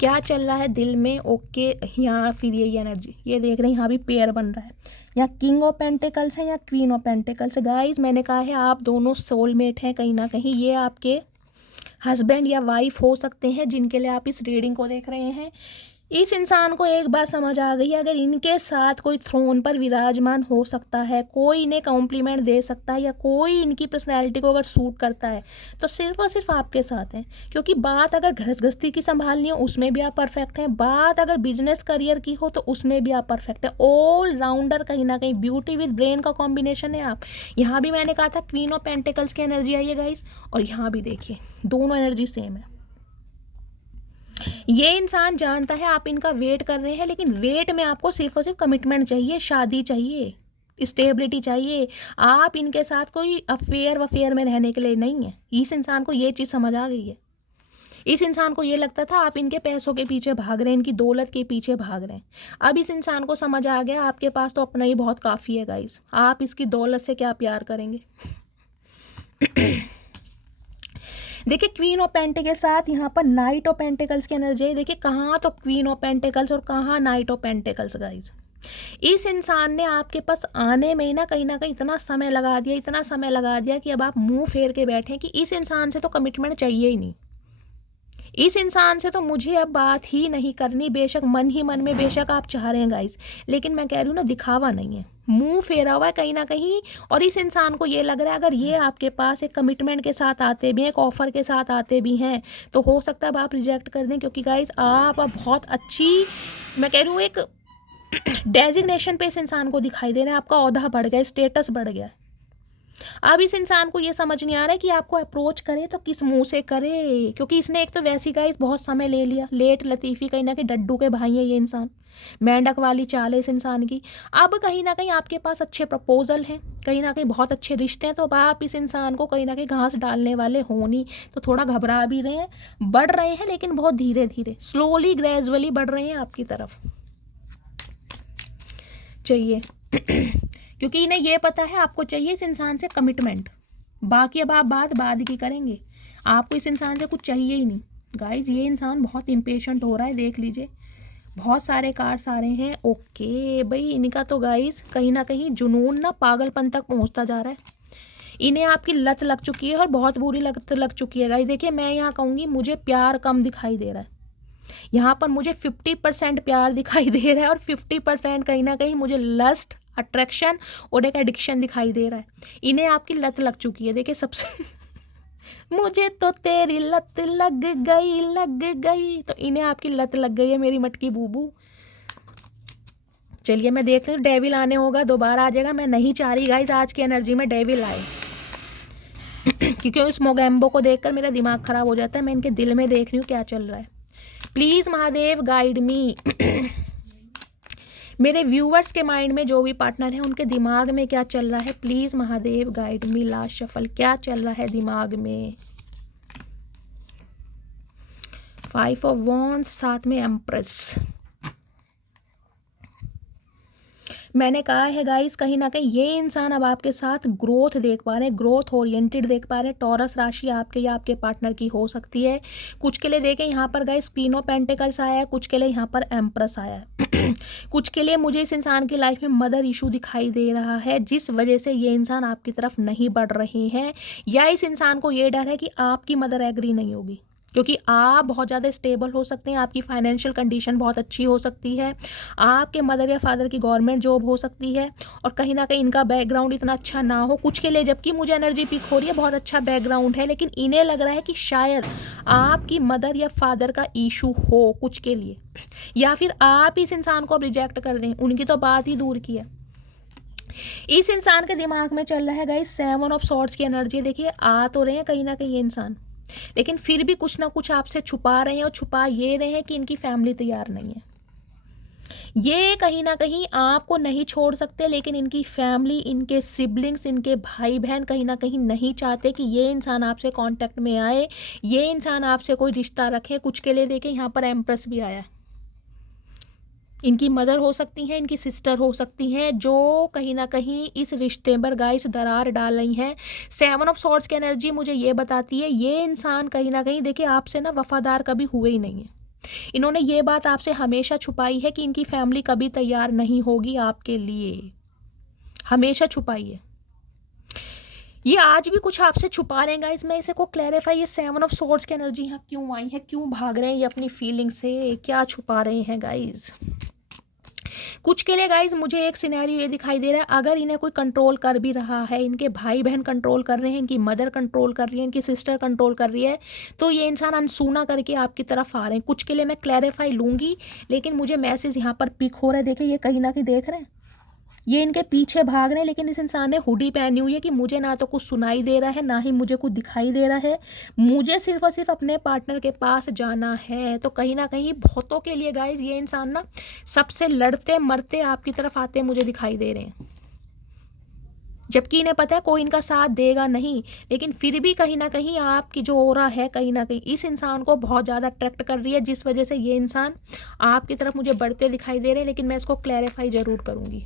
क्या चल रहा है दिल में। ओके, यहाँ फिर यही एनर्जी, ये देख रहे हैं यहाँ भी पेयर बन रहा है, यहाँ किंग ऑफ पेंटिकल्स है या क्वीन ऑफ पेंटिकल्स है। गाइज मैंने कहा है आप दोनों सोलमेट हैं कहीं ना कहीं, ये आपके हस्बैंड या वाइफ हो सकते हैं जिनके लिए आप इस रीडिंग को देख रहे हैं। इस इंसान को एक बात समझ आ गई, अगर इनके साथ कोई थ्रोन पर विराजमान हो सकता है, कोई इन्हें कॉम्प्लीमेंट दे सकता है, या कोई इनकी पर्सनैलिटी को अगर सूट करता है तो सिर्फ और सिर्फ आपके साथ हैं। क्योंकि बात अगर गृहस्थी की संभालनी हो उसमें भी आप परफेक्ट हैं, बात अगर बिजनेस करियर की हो तो उसमें भी आप परफेक्ट है। ऑल राउंडर कहीं ना कहीं, ब्यूटी विद ब्रेन का कॉम्बिनेशन है आप। यहाँ भी मैंने कहा था क्वीन ऑफ पेंटिकल्स की एनर्जी आई है गाइस, और यहाँ भी देखिए दोनों एनर्जी सेम है। ये इंसान जानता है आप इनका वेट कर रहे हैं, लेकिन वेट में आपको सिर्फ और सिर्फ कमिटमेंट चाहिए, शादी चाहिए, स्टेबिलिटी चाहिए। आप इनके साथ कोई अफेयर में रहने के लिए नहीं है। इस इंसान को ये चीज़ समझ आ गई है। इस इंसान को ये लगता था आप इनके पैसों के पीछे भाग रहे हैं, इनकी दौलत के पीछे भाग रहे हैं। अब इस इंसान को समझ आ गया आपके पास तो अपना ही बहुत काफ़ी है गाइस, आप इसकी दौलत से क्या प्यार करेंगे। देखिए क्वीन ऑफ पेंटिकल्स के साथ यहाँ पर नाइट ऑफ पेंटिकल्स की एनर्जी है। देखिए कहाँ तो क्वीन ऑफ पेंटिकल्स और कहाँ नाइट ऑफ पेंटिकल्स गाइस। इस इंसान ने आपके पास आने में ना कहीं इतना समय लगा दिया, इतना समय लगा दिया कि अब आप मुंह फेर के बैठे कि इस इंसान से तो कमिटमेंट चाहिए ही नहीं, इस इंसान से तो मुझे अब बात ही नहीं करनी। बेशक मन ही मन में बेशक आप चाह रहे हैं गाइस, लेकिन मैं कह रही हूँ ना, दिखावा नहीं है, मुंह फेरा हुआ है कहीं ना कहीं। और इस इंसान को ये लग रहा है अगर ये आपके पास एक कमिटमेंट के साथ आते भी हैं, एक ऑफर के साथ आते भी हैं, तो हो सकता है अब आप रिजेक्ट कर दें। क्योंकि गाइस आप अब बहुत अच्छी, मैं कह रही हूँ एक डेजिग्नेशन पे इस इंसान को दिखाई दे रहा है, आपका ओहदा बढ़ गया, स्टेटस बढ़ गया। अब इस इंसान को ये समझ नहीं आ रहा है कि आपको अप्रोच करे तो किस मुंह से करे, क्योंकि इसने एक तो वैसी गाइस बहुत समय ले लिया, लेट लतीफ़ी कहीं ना कहीं डड्डू के भाई है ये इंसान, मेंढक वाली चाल है इस इंसान की। अब कहीं ना कहीं आपके पास अच्छे प्रपोजल हैं, कहीं ना कहीं बहुत अच्छे रिश्ते हैं, तो अब आप इस इंसान को कहीं ना कहीं घास डालने वाले हो नहीं, तो थोड़ा घबरा भी रहे हैं, बढ़ रहे हैं, लेकिन बहुत धीरे धीरे, स्लोली ग्रेजुअली बढ़ रहे हैं आपकी तरफ चाहिए। क्योंकि इन्हें ये पता है आपको चाहिए इस इंसान से कमिटमेंट, बाकी अब आप बात बाद की करेंगे, आपको इस इंसान से कुछ चाहिए ही नहीं। गाइज ये इंसान बहुत इम्पेशेंट हो रहा है, देख लीजिए बहुत सारे कार्ड्स आ रहे हैं। ओके भाई, इनका तो गाइज कहीं ना कहीं जुनून ना पागलपन तक पहुंचता जा रहा है, इन्हें आपकी लत लग चुकी है और बहुत बुरी लत लग चुकी है गाइज। देखिए मैं यहाँ कहूँगी मुझे प्यार कम दिखाई दे रहा है, यहाँ पर मुझे 50% प्यार दिखाई दे रहा है और 50% कहीं ना कहीं मुझे लस्ट, अट्रैक्शन और एक एडिक्शन दिखाई दे रहा है। इन्हें आपकी लत लग चुकी है। देखिए सबसे मुझे तो तेरी लत लग गई, तो इन्हें आपकी लत लग गई है मेरी मटकी बूबू। चलिए मैं देख लूँ, डेविल आने होगा, दोबारा आ जाएगा। मैं नहीं चाह रही गाइस आज की एनर्जी में डेविल आए क्योंकि उस मोगैम्बो को देखकर मेरा दिमाग खराब हो जाता है। मैं इनके दिल में देख रही हूँ क्या चल रहा है। प्लीज़ महादेव गाइड मी। मेरे व्यूवर्स के माइंड में जो भी पार्टनर है उनके दिमाग में क्या चल रहा है, please Mahadev guide me. Last shuffle, क्या चल रहा है दिमाग में। 5 ऑफ वॉन्ड्स, साथ में एम्प्रेस। मैंने कहा है गाइस कहीं ना कहीं ये इंसान अब आपके साथ ग्रोथ देख पा रहे हैं, ग्रोथ ओरिएंटेड देख पा रहे हैं। टॉरस राशि आपके या आपके पार्टनर की हो सकती है। कुछ के लिए देखें यहाँ पर गाइस क्वीन ऑफ पेंटिकल्स आया है, कुछ के लिए यहाँ पर एम्प्रेस आया है। कुछ के लिए मुझे इस इंसान की लाइफ में मदर इशू दिखाई दे रहा है, जिस वजह से ये इंसान आपकी तरफ नहीं बढ़ रहे हैं, या इस इंसान को ये डर है कि आपकी मदर एग्री नहीं होगी, क्योंकि आप बहुत ज़्यादा स्टेबल हो सकते हैं, आपकी फाइनेंशियल कंडीशन बहुत अच्छी हो सकती है, आपके मदर या फादर की गवर्नमेंट जॉब हो सकती है, और कहीं ना कहीं इनका बैकग्राउंड इतना अच्छा ना हो कुछ के लिए। जबकि मुझे एनर्जी पिक हो रही है बहुत अच्छा बैकग्राउंड है, लेकिन इन्हें लग रहा है कि शायद आपकी मदर या फादर का इशू हो कुछ के लिए, या फिर आप इस इंसान को अब रिजेक्ट कर दें, उनकी तो बात ही दूर की है। इस इंसान के दिमाग में चल रहा है गाइस 7 ऑफ सॉर्ड्स की एनर्जी। देखिए आ तो रहे हैं कहीं ना कहीं ये इंसान, लेकिन फिर भी कुछ ना कुछ आपसे छुपा रहे हैं, और छुपा ये रहे हैं कि इनकी फैमिली तैयार नहीं है। ये कहीं ना कहीं आपको नहीं छोड़ सकते, लेकिन इनकी फैमिली, इनके सिबलिंग्स, इनके भाई बहन कहीं ना कहीं नहीं चाहते कि ये इंसान आपसे कांटेक्ट में आए, ये इंसान आपसे कोई रिश्ता रखे। कुछ के लिए देखें यहाँ पर एम्प्रेस भी आया है। इनकी मदर हो सकती हैं, इनकी सिस्टर हो सकती हैं, जो कहीं ना कहीं इस रिश्ते पर गाइस दरार डाल रही हैं। 7 ऑफ सॉर्ड्स की एनर्जी मुझे ये बताती है ये इंसान कहीं ना कहीं देखिए आपसे ना वफादार कभी हुए ही नहीं है। इन्होंने ये बात आपसे हमेशा छुपाई है कि इनकी फैमिली कभी तैयार नहीं होगी आपके लिए, हमेशा छुपाई है। ये आज भी कुछ आपसे छुपा रहे हैं गाइस। मैं इसे को क्लैरिफाई, ये 7 ऑफ सॉर्ड्स की एनर्जी यहाँ क्यों आई है, क्यों भाग रहे हैं ये अपनी फीलिंग से, क्या छुपा रहे हैं गाइस। कुछ के लिए गाइज मुझे एक सिनेरियो ये दिखाई दे रहा है, अगर इन्हें कोई कंट्रोल कर भी रहा है, इनके भाई बहन कंट्रोल कर रहे हैं, इनकी मदर कंट्रोल कर रही है, इनकी सिस्टर कंट्रोल कर रही है, तो ये इंसान अनसुना करके आपकी तरफ आ रहे हैं। कुछ के लिए मैं क्लैरिफाई लूँगी, लेकिन मुझे मैसेज यहाँ पर पिक हो रहा है। देखिए ये कहीं ना कहीं देख रहे हैं, ये इनके पीछे भाग रहे हैं, लेकिन इस इंसान ने हुडी पहनी हुई है कि मुझे ना तो कुछ सुनाई दे रहा है, ना ही मुझे कुछ दिखाई दे रहा है, मुझे सिर्फ और सिर्फ अपने पार्टनर के पास जाना है। तो कहीं ना कहीं बहुतों के लिए गाइज ये इंसान ना सबसे लड़ते मरते आपकी तरफ आते मुझे दिखाई दे रहे हैं, जबकि इन्हें पता है कोई इनका साथ देगा नहीं, लेकिन फिर भी कहीं ना कहीं आपकी जो ओरा है कहीं ना कहीं इस इंसान को बहुत ज़्यादा अट्रैक्ट कर रही है, जिस वजह से ये इंसान आपकी तरफ मुझे बढ़ते दिखाई दे रहे हैं। लेकिन मैं इसको क्लैरिफाई ज़रूर करूँगी।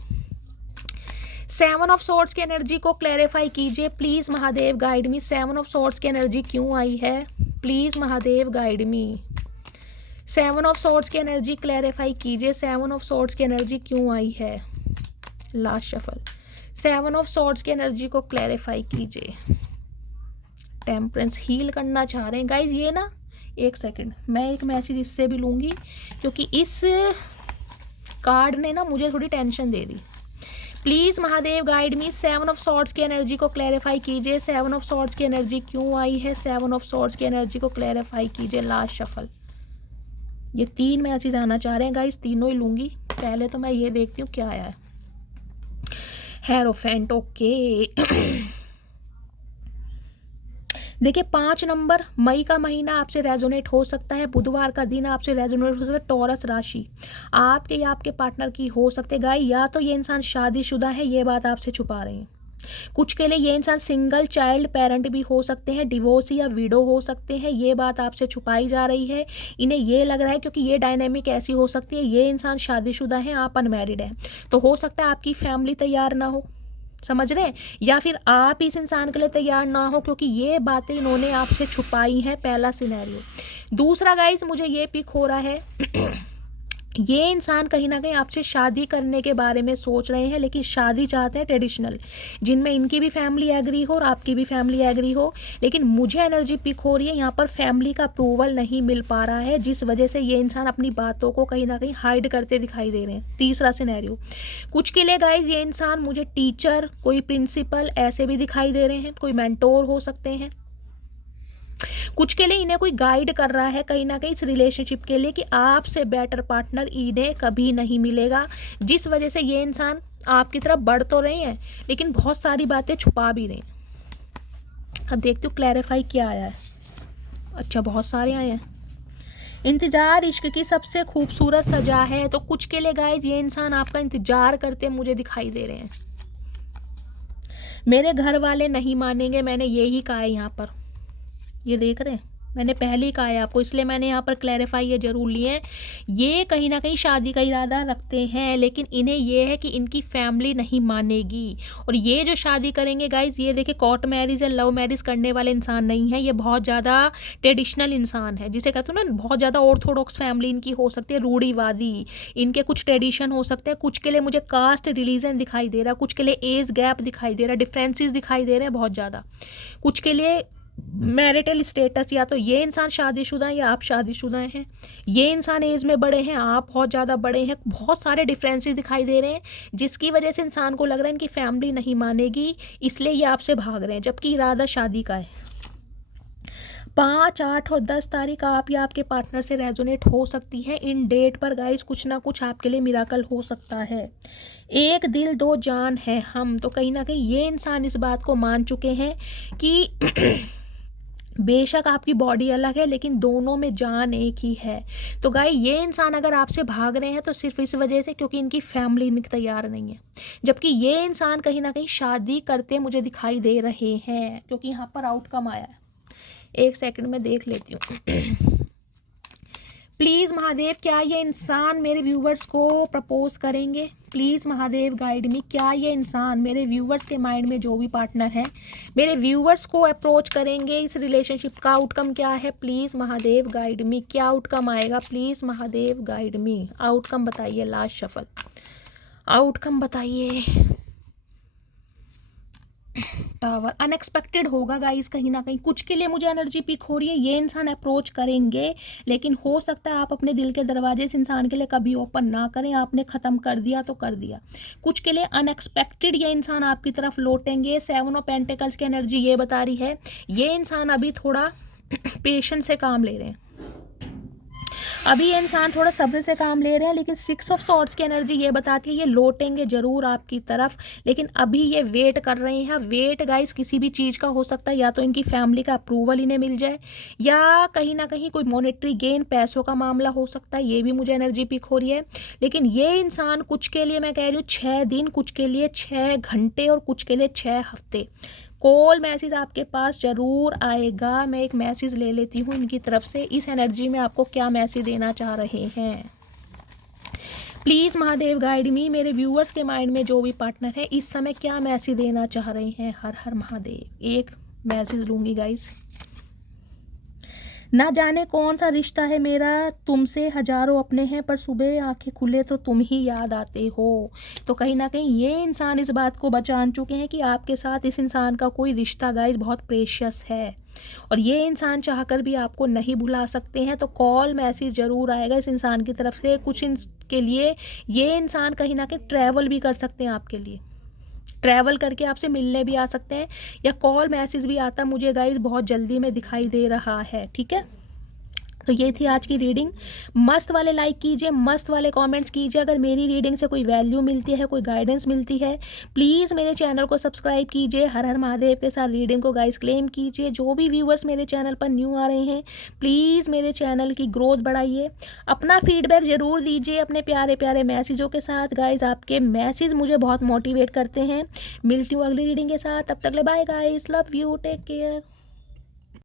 7 ऑफ सॉर्ड्स की एनर्जी को क्लैरिफाई कीजिए please Mahadev, guide me. 7 of swords की एनर्जी क्यों आई है, please Mahadev guide me. 7 of swords की एनर्जी क्लैरिफाई कीजिए, 7 ऑफ सॉर्ड्स की एनर्जी क्यों आई है। Last shuffle. 7 ऑफ सॉर्ड्स की एनर्जी को क्लैरिफाई कीजिए। टेम्परेंस हील करना चाह रहे हैं गाइज ये ना, एक सेकंड मैं एक मैसेज इससे भी लूँगी, क्योंकि इस कार्ड ने ना मुझे थोड़ी tension they the. Please Mahadev guide me. 7 of swords की एनर्जी को क्लैरिफाई कीजिए, 7 ऑफ सॉर्ड्स की एनर्जी क्यों आई है, 7 ऑफ सॉर्ड्स की एनर्जी को क्लैरिफाई कीजिए। Last shuffle. ये 3 मैसेज आना चाह रहे हैं गाइस, तीनों ही लूँगी। पहले तो मैं ये देखती हूँ क्या आया है। Hierophant, okay. देखिए 5 नंबर, मई का महीना आपसे रेजोनेट हो सकता है, बुधवार का दिन आपसे रेजोनेट हो सकता है। टॉरस राशि आपके या आपके पार्टनर की हो सकते हैं गाइस, या तो ये इंसान शादीशुदा है, ये बात आपसे छुपा रहे हैं। कुछ के लिए ये इंसान सिंगल चाइल्ड पेरेंट भी हो सकते हैं, डिवोर्स या विडो हो सकते हैं, ये बात आपसे छुपाई जा रही है। इन्हें ये लग रहा है क्योंकि ये डायनेमिक ऐसी हो सकती है, ये इंसान शादीशुदा है, आप अनमैरिड हैं, तो हो सकता है आपकी फैमिली तैयार ना हो, समझ रहे हैं, या फिर आप इस इंसान के लिए तैयार ना हो, क्योंकि ये बातें इन्होंने आपसे छुपाई हैं। पहला सिनेरियो। दूसरा गाइस मुझे ये पिक हो रहा है ये इंसान कहीं ना कहीं आपसे शादी करने के बारे में सोच रहे हैं, लेकिन शादी चाहते हैं ट्रेडिशनल, जिनमें इनकी भी फैमिली एग्री हो और आपकी भी फैमिली एग्री हो। लेकिन मुझे एनर्जी पिक हो रही है यहाँ पर फैमिली का अप्रूवल नहीं मिल पा रहा है, जिस वजह से ये इंसान अपनी बातों को कहीं ना कहीं हाइड करते दिखाई दे रहे हैं। तीसरा सिनेरियो। कुछ के लिए गाइज ये इंसान मुझे टीचर, कोई प्रिंसिपल ऐसे भी दिखाई दे रहे हैं, कोई मेंटोर हो सकते हैं। कुछ के लिए इन्हें कोई गाइड कर रहा है कहीं ना कहीं इस रिलेशनशिप के लिए कि आपसे बेटर पार्टनर इन्हें कभी नहीं मिलेगा, जिस वजह से ये इंसान आपकी तरफ बढ़ तो रहे हैं लेकिन बहुत सारी बातें छुपा भी रहे हैं। अब देखते हो क्लैरिफाई क्या आया है। अच्छा बहुत सारे आए हैं। इंतजार इश्क की सबसे खूबसूरत सजा है, तो कुछ के लिए गाइज ये इंसान आपका इंतजार करते मुझे दिखाई दे रहे हैं। मेरे घर वाले नहीं मानेंगे, मैंने यही कहा है यहाँ पर, ये देख रहे हैं, मैंने पहले ही कहा है आपको, इसलिए मैंने यहाँ पर क्लैरिफाई ये जरूर लिए हैं। ये कहीं ना कहीं शादी का इरादा रखते हैं, लेकिन इन्हें ये है कि इनकी फैमिली नहीं मानेगी, और ये जो शादी करेंगे गाइज ये देखिए कोर्ट मैरिज या लव मैरिज करने वाले इंसान नहीं है, ये बहुत ज़्यादा ट्रेडिशनल इंसान है, जिसे कहते हो ना बहुत ज़्यादा ऑर्थोडॉक्स फैमिली इनकी हो सकती है, रूढ़िवादी, इनके कुछ ट्रेडिशन हो सकते हैं। कुछ के लिए मुझे कास्ट रिलीजन दिखाई दे रहा है, कुछ के लिए एज गैप दिखाई दे रहा है, डिफरेंसेस दिखाई दे रहे हैं बहुत ज़्यादा। कुछ के लिए मैरिटल स्टेटस, या तो ये इंसान शादीशुदा है या आप शादीशुदा हैं, ये इंसान एज में बड़े हैं, आप बहुत ज़्यादा बड़े हैं, बहुत सारे डिफरेंसेस दिखाई दे रहे हैं, जिसकी वजह से इंसान को लग रहा है इनकी फैमिली नहीं मानेगी, इसलिए ये आपसे भाग रहे हैं, जबकि इरादा शादी का है। 5, 8 और 10 तारीख आप या आपके पार्टनर से रेजोनेट हो सकती है। इन डेट पर गाइस कुछ ना कुछ आपके लिए मिराकल हो सकता है। एक दिल दो जान है हम, तो कहीं ना कहीं ये इंसान इस बात को मान चुके हैं कि बेशक आपकी बॉडी अलग है लेकिन दोनों में जान एक ही है। तो गाइस ये इंसान अगर आपसे भाग रहे हैं तो सिर्फ इस वजह से क्योंकि इनकी फैमिली इनकी तैयार नहीं है, जबकि ये इंसान कहीं ना कहीं शादी करते मुझे दिखाई दे रहे हैं, क्योंकि यहाँ पर आउटकम आया है। एक सेकंड में देख लेती हूँ। प्लीज़ महादेव, क्या ये इंसान मेरे व्यूवर्स को प्रपोज करेंगे? प्लीज़ महादेव गाइड मी, क्या ये इंसान मेरे व्यूवर्स के माइंड में जो भी पार्टनर है मेरे व्यूवर्स को अप्रोच करेंगे? इस रिलेशनशिप का आउटकम क्या है? प्लीज़ महादेव गाइड मी, क्या आउटकम आएगा? Please Mahadev guide me, outcome बताइए। लास्ट शफल, आउटकम बताइए। टावर, अनएक्सपेक्टेड होगा गाइस, कहीं ना कहीं कुछ के लिए मुझे एनर्जी पिक हो रही है। ये इंसान अप्रोच करेंगे, लेकिन हो सकता है आप अपने दिल के दरवाजे इस इंसान के लिए कभी ओपन ना करें। आपने ख़त्म कर दिया तो कर दिया। कुछ के लिए अनएक्सपेक्टेड ये इंसान आपकी तरफ लौटेंगे। 7 ऑफ पेंटिकल्स की एनर्जी ये बता रही है ये इंसान अभी थोड़ा पेशेंस से काम ले रहे हैं, अभी ये इंसान थोड़ा सब्र से काम ले रहे हैं, लेकिन 6 ऑफ सॉर्ड्स की एनर्जी ये बताती है ये लौटेंगे जरूर आपकी तरफ, लेकिन अभी ये वेट कर रहे हैं। वेट गाइस किसी भी चीज़ का हो सकता है, या तो इनकी फैमिली का अप्रूवल इन्हें मिल जाए, या कहीं ना कहीं कोई मॉनेटरी गेन, पैसों का मामला हो सकता है। ये भी मुझे एनर्जी पिक हो रही है। लेकिन ये इंसान कुछ के लिए, मैं कह रही हूँ 6 दिन, कुछ के लिए 6 घंटे और कुछ के लिए 6 हफ्ते कॉल मैसेज आपके पास ज़रूर आएगा। मैं एक मैसेज ले लेती हूँ इनकी तरफ से, इस एनर्जी में आपको क्या मैसेज देना चाह रहे हैं। प्लीज़ महादेव गाइड मी, मेरे व्यूअर्स के माइंड में जो भी पार्टनर है इस समय क्या मैसेज देना चाह रहे हैं। हर हर महादेव। एक मैसेज लूँगी गाइस। ना जाने कौन सा रिश्ता है मेरा तुमसे, हजारों अपने हैं पर सुबह आंखें खुले तो तुम ही याद आते हो। तो कहीं ना कहीं ये इंसान इस बात को बचान चुके हैं कि आपके साथ इस इंसान का कोई रिश्ता गाइस बहुत प्रेशियस है, और ये इंसान चाहकर भी आपको नहीं भुला सकते हैं। तो कॉल मैसेज ज़रूर आएगा इस इंसान की तरफ से। कुछ के लिए ये इंसान कहीं ना कहीं ट्रैवल भी कर सकते हैं, आपके लिए ट्रैवल करके आपसे मिलने भी आ सकते हैं, या कॉल मैसेज भी आता मुझे गाइस बहुत जल्दी में दिखाई दे रहा है। ठीक है, तो ये थी आज की रीडिंग। मस्त वाले लाइक कीजिए, मस्त वाले कमेंट्स कीजिए। अगर मेरी रीडिंग से कोई वैल्यू मिलती है, कोई गाइडेंस मिलती है, प्लीज़ मेरे चैनल को सब्सक्राइब कीजिए। हर हर महादेव के साथ रीडिंग को गाइस क्लेम कीजिए। जो भी व्यूवर्स मेरे चैनल पर न्यू आ रहे हैं, प्लीज़ मेरे चैनल की ग्रोथ बढ़ाइए। अपना फीडबैक ज़रूर दीजिए अपने प्यारे प्यारे मैसेजों के साथ। गाइस आपके मैसेज मुझे बहुत मोटिवेट करते हैं। मिलती हूँ अगली रीडिंग के साथ, तब तक ले bye guys, love you, take care.